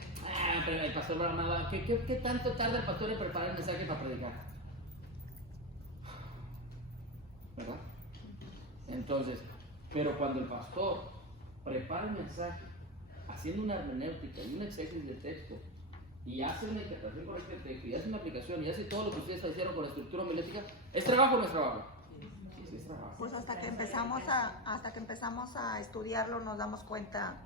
pero el pastor Bramada, ¿qué tanto tarda el pastor en preparar el mensaje para predicar? ¿Verdad? Entonces, pero cuando el pastor prepara el mensaje, haciendo una hermenéutica y un exégesis de texto, y hace una interpretación correcta del texto, y hace una aplicación, y hace todo lo que ustedes hicieron con la estructura homilética, ¿es trabajo o no es trabajo? Sí, es trabajo. Pues hasta que empezamos a estudiarlo nos damos cuenta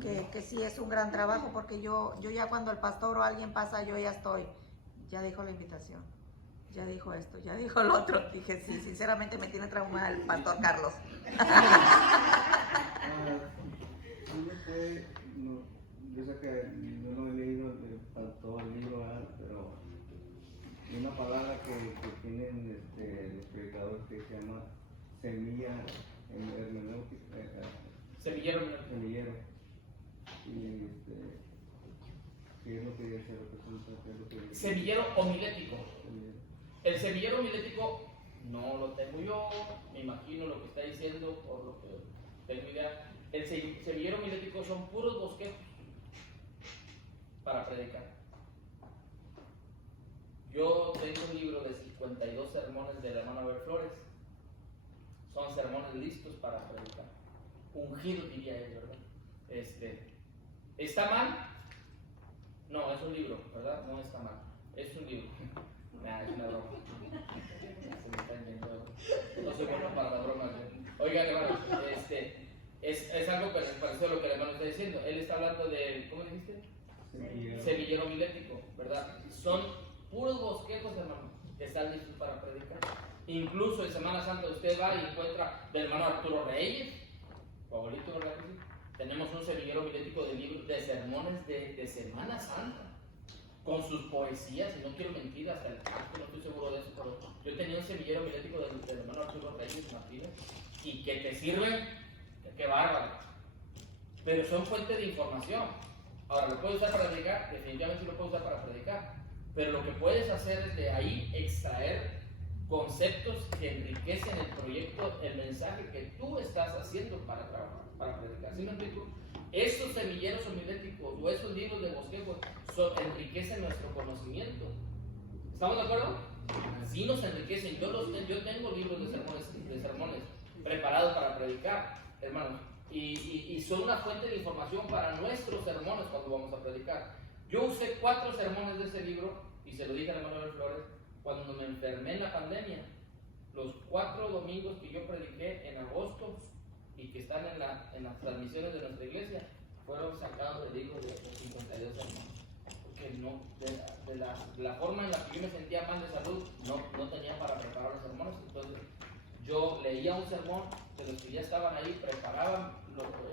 que sí es un gran trabajo, porque yo ya cuando el pastor o alguien pasa, yo ya dijo la invitación, ya dijo esto, ya dijo lo otro. Dije, sí, sinceramente me tiene trauma el pastor Carlos. Yo sé que yo no he leído, todo el libro, ¿verdad? Pero hay una palabra que tienen los predicadores que se llama semilla hermenéutica. Semillero. Y ¿qué es lo que dice? Semillero homilético. Semillero. El semillero homilético no lo tengo yo, me imagino lo que está diciendo, por lo que tengo idea. El semillero homilético son puros bosquejos para predicar. Yo tengo un libro de 52 sermones del hermano Abel Flores. Son sermones listos para predicar. Ungidos, diría él, ¿verdad? ¿Está mal? No, es un libro, ¿verdad? No está mal. Es un libro. Es una broma. Se me está inventando. No soy bueno para la broma. Oigan, hermanos, es algo parecido a lo que el hermano está diciendo. Él está hablando de, ¿cómo dijiste? Semillero homilético, ¿verdad? Son puros bosquejos, hermano, que están listos para predicar. Incluso en Semana Santa usted va y encuentra del hermano Arturo Reyes, favorito, ¿verdad? Tenemos un semillero homilético de libros de sermones de Semana Santa, con sus poesías, y no quiero mentir, hasta el canto, no estoy seguro de eso, pero yo tenía un semillero homilético del hermano Arturo Reyes Martínez, y que te sirven, qué bárbaro, pero son fuentes de información. Ahora, ¿lo puedes usar para predicar? Definitivamente sí lo puedes usar para predicar, pero lo que puedes hacer es de ahí extraer conceptos que enriquecen el proyecto, el mensaje que tú estás haciendo para trabajar, para predicar. ¿Sí me explico? Esos semilleros homiléticos o esos libros de bosquejos enriquecen nuestro conocimiento. ¿Estamos de acuerdo? Así nos enriquecen. Yo tengo libros de sermones preparados para predicar, hermanos, y son una fuente de información para nuestros sermones cuando vamos a predicar. Yo usé 4 sermones de ese libro, y se lo dije al hermano Abel Flores, cuando me enfermé en la pandemia. Los 4 domingos que yo prediqué en agosto y que están en las transmisiones de nuestra iglesia fueron sacados del libro de 52 sermones. Porque no, de la forma en la que yo me sentía mal de salud, no tenía para preparar los sermones. Entonces yo leía un sermón de los que ya estaban ahí, preparaban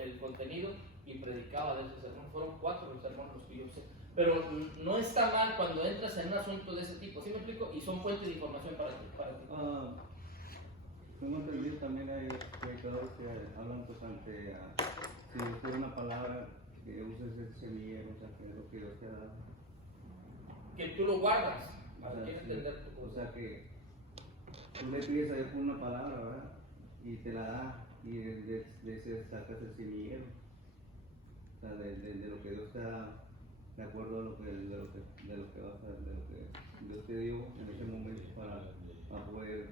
el contenido y predicaba de esos sermones. Fueron 4 los sermones los que yo usé. Pero no está mal cuando entras en un asunto de ese tipo, ¿sí me explico? Y son fuentes de información para ti. Tengo entendido también hay predicadores que hablan pues ante, si usted una palabra, que uses ese semillero, o sea, que es lo que Dios te ha dado. Que tú lo guardas, para O sea, que entender tu o cosa. sea que tú le pides a Dios por una palabra, ¿verdad? Y te la da, y de ese sacas el semillero. O sea, de lo que Dios te da, de acuerdo a lo que vas a, de lo que Dios te dio en ese momento para poder,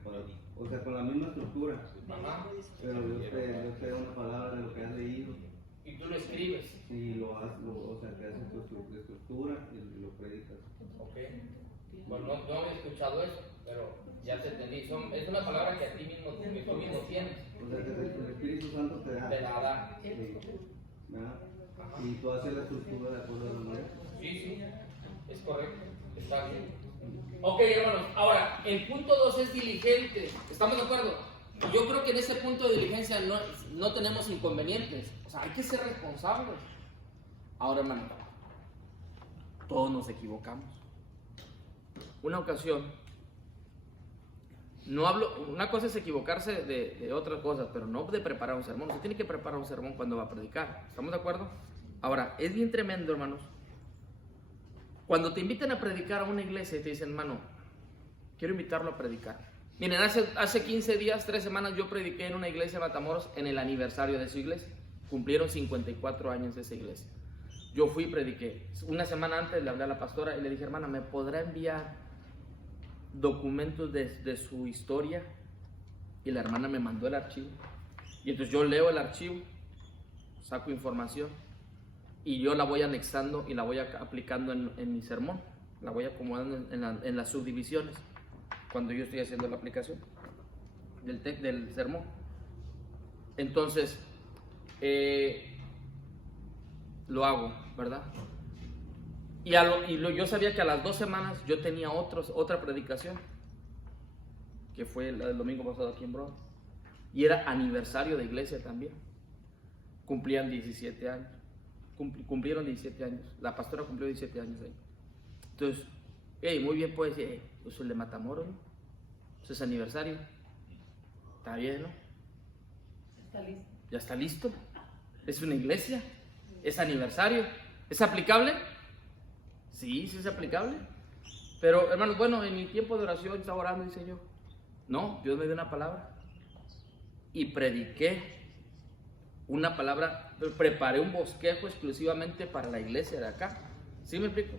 o sea, con la misma estructura. Ajá. Pero Dios te da una palabra de lo que has leído. Y tú lo escribes. Sí, o sea, que haces tu estructura y lo predicas. Ok. Bueno, no había escuchado eso, pero ya te entendí. Es una palabra que a ti mismo, tú mismo tienes. O sea, que el Espíritu Santo te da. Te la da. Sí, ¿verdad? Ajá. Y tú haces la estructura de acuerdo a la manera. Sí, es correcto. Está bien. Ok, hermanos. Ahora, el punto 2 es diligente. ¿Estamos de acuerdo? Yo creo que en ese punto de diligencia no tenemos inconvenientes. O sea, hay que ser responsables. Ahora, hermano, todos nos equivocamos. Una ocasión, una cosa es equivocarse de otras cosas, pero no de preparar un sermón. Usted tiene que preparar un sermón cuando va a predicar. ¿Estamos de acuerdo? Ahora, es bien tremendo, hermanos. Cuando te invitan a predicar a una iglesia y te dicen, hermano, quiero invitarlo a predicar. Miren, hace 15 días, 3 semanas, yo prediqué en una iglesia de Matamoros en el aniversario de su iglesia. cumplieron 54 años de esa iglesia. Yo fui y prediqué. Una semana antes le hablé a la pastora y le dije, hermana, ¿me podrá enviar documentos de su historia? Y la hermana me mandó el archivo. Y entonces yo leo el archivo, saco información y yo la voy anexando y la voy aplicando en mi sermón. La voy acomodando en las subdivisiones cuando yo estoy haciendo la aplicación del sermón. Entonces, lo hago, ¿verdad? Yo sabía que a las 2 semanas yo tenía otra predicación, que fue la del domingo pasado aquí en Bronx, y era aniversario de iglesia también. Cumplían 17 años, cumplieron 17 años, la pastora cumplió 17 años ahí. Entonces, muy bien, pues, pues el de Matamoros, ¿no? Pues es aniversario, está bien, ¿no? Está listo. Ya está listo, es una iglesia, es aniversario, ¿es aplicable? Sí, sí es aplicable. Pero, hermanos, bueno, en mi tiempo de oración estaba orando y dice yo, no, Dios me dio una palabra y prediqué una palabra, preparé un bosquejo exclusivamente para la iglesia de acá. ¿Sí me explico?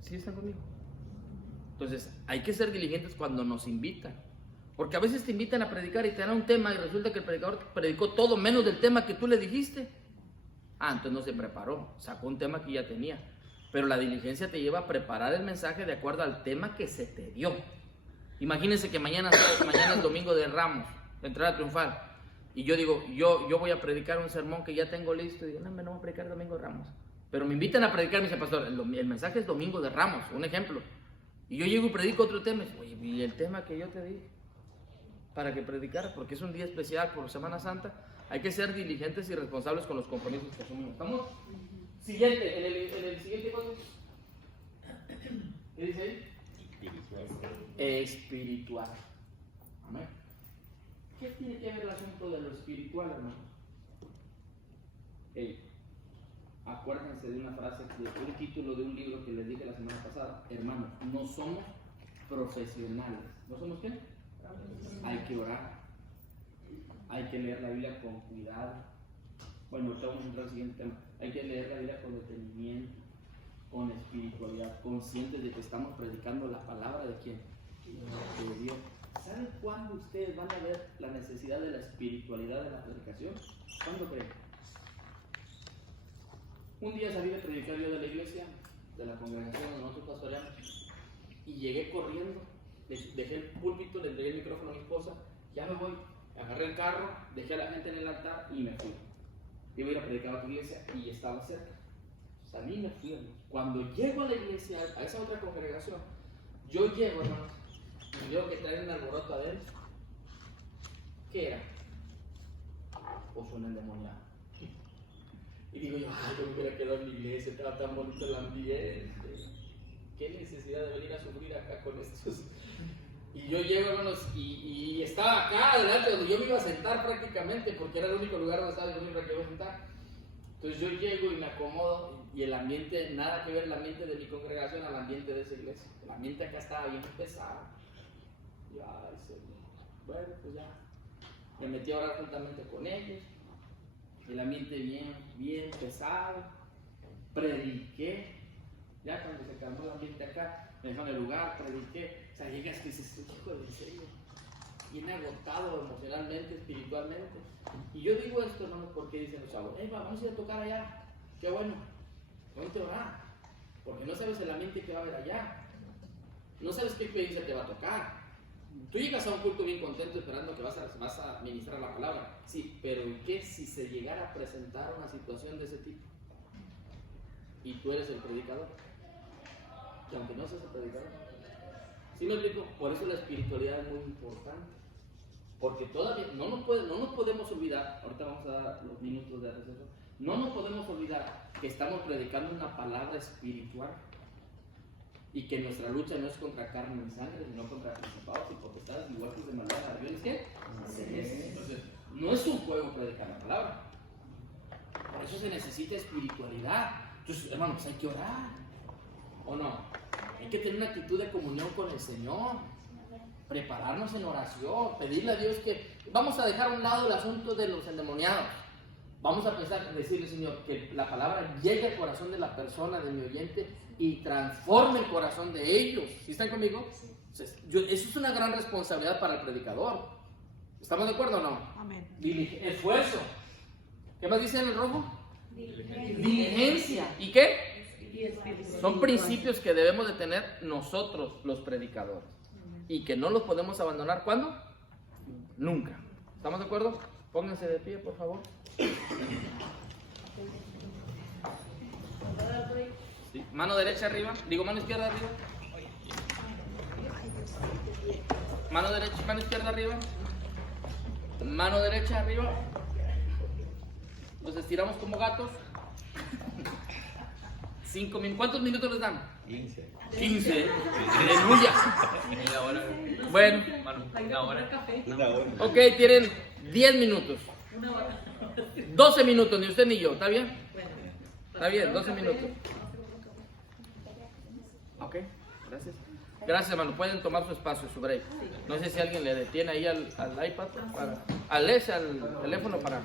¿Sí están conmigo? Entonces, hay que ser diligentes cuando nos invitan. Porque a veces te invitan a predicar y te dan un tema y resulta que el predicador predicó todo menos del tema que tú le dijiste. Entonces no se preparó, sacó un tema que ya tenía. Pero la diligencia te lleva a preparar el mensaje de acuerdo al tema que se te dio. Imagínense que mañana es domingo de Ramos, entrada triunfal. Y yo digo, yo voy a predicar un sermón que ya tengo listo. Y digo, no voy a predicar domingo de Ramos. Pero me invitan a predicar, me dice, pastor, el mensaje es domingo de Ramos, un ejemplo. Y yo llego y predico otro tema. Y digo, oye, ¿y el tema que yo te di? Para que predicara, porque es un día especial por Semana Santa. Hay que ser diligentes y responsables con los compromisos que asumimos. ¿Estamos? Siguiente, en el siguiente cosa. ¿Qué dice ahí? Espiritual. Amén. ¿Qué tiene que ver el asunto de lo espiritual, hermanos? Acuérdense de una frase, de un título de un libro que les dije la semana pasada. Hermanos, no somos profesionales. ¿No somos qué? Hay que orar, hay que leer la Biblia con cuidado. Bueno, ahorita vamos a entrar al siguiente tema. Hay que leer la Biblia con detenimiento, con espiritualidad, conscientes de que estamos predicando la palabra de quién? De Dios. ¿Saben cuándo ustedes van a ver la necesidad de la espiritualidad de la predicación? ¿Cuándo creen? Un día salí de predicar yo de la iglesia, de la congregación donde nosotros pastoreamos, y llegué corriendo. Dejé el púlpito, le entregué el micrófono a mi esposa, ya me voy, agarré el carro, dejé a la gente en el altar y me fui. Iba a ir a predicar a otra iglesia y estaba cerca. Salí y me fui. Cuando llego a la iglesia, a esa otra congregación, yo llego, hermanos, y veo que traen un alboroto adentro. ¿Qué era? Pues un endemoniado. Y digo yo, yo me hubiera quedado en la iglesia, estaba tan bonito el ambiente. ¿Qué necesidad de venir a sufrir acá con estos? Y yo llego, hermanos, y estaba acá adelante donde yo me iba a sentar prácticamente, porque era el único lugar donde estaba disponible para que yo me sentara. Entonces yo llego y me acomodo, y el ambiente, nada que ver el ambiente de mi congregación al ambiente de esa iglesia. El ambiente acá estaba bien pesado. Y ay, Señor. Bueno, pues ya. Me metí a orar juntamente con ellos. El ambiente bien pesado. Prediqué. Ya cuando se calmó el ambiente acá, me dejaron el lugar, prediqué. O sea, llegas y dices, hijo de serio, bien agotado emocionalmente, espiritualmente. Y yo digo esto, hermanos, porque dicen los chavos, vamos a ir a tocar allá. Qué bueno, ponte a orar, porque no sabes el ambiente que va a haber allá. No sabes qué experiencia te va a tocar. Tú llegas a un culto bien contento esperando que vas a ministrar la palabra. Sí, pero ¿qué si se llegara a presentar una situación de ese tipo? Y tú eres el predicador. Que aunque no seas el predicador. ¿Sí me explico? Por eso la espiritualidad es muy importante. Porque todavía no nos podemos olvidar, ahorita vamos a dar los minutos de receso, no nos podemos olvidar que estamos predicando una palabra espiritual. Y que nuestra lucha no es contra carne y sangre, sino contra principados y potestades y huertos de maldad. ¿Aviones qué? Entonces, no es un juego predicar la palabra. Por eso se necesita espiritualidad. Entonces, hermanos, hay que orar. ¿O no? Hay que tener una actitud de comunión con el Señor. prepararnos en oración, pedirle a Dios que vamos a dejar a un lado el asunto de los endemoniados. Vamos a pensar, decirle, Señor, que la palabra llegue al corazón de la persona, de mi oyente, y transforme el corazón de ellos. ¿Sí están conmigo? Eso es una gran responsabilidad para el predicador. ¿Estamos de acuerdo o no? Amén. Esfuerzo. ¿Qué más dice en el rojo? Diligencia. ¿Y qué? Son principios que debemos de tener nosotros, los predicadores. Y que no los podemos abandonar. ¿Cuándo? Nunca. ¿Estamos de acuerdo? Pónganse de pie, por favor. Sí. Mano derecha arriba. Digo, mano izquierda arriba. Mano derecha, mano izquierda arriba. Mano derecha arriba. Nos estiramos como gatos. 5 minutos. ¿Cuántos minutos les dan? 15. 15. Aleluya. Media hora. Bueno. Mano, una hora. Una hora. Ok, tienen 10 minutos. 12 minutos, ni usted ni yo. ¿Está bien? Está bien, 12 minutos. Ok, gracias. Gracias, hermano. Pueden tomar su espacio, su break. No sé si alguien le detiene ahí al iPad, al teléfono para...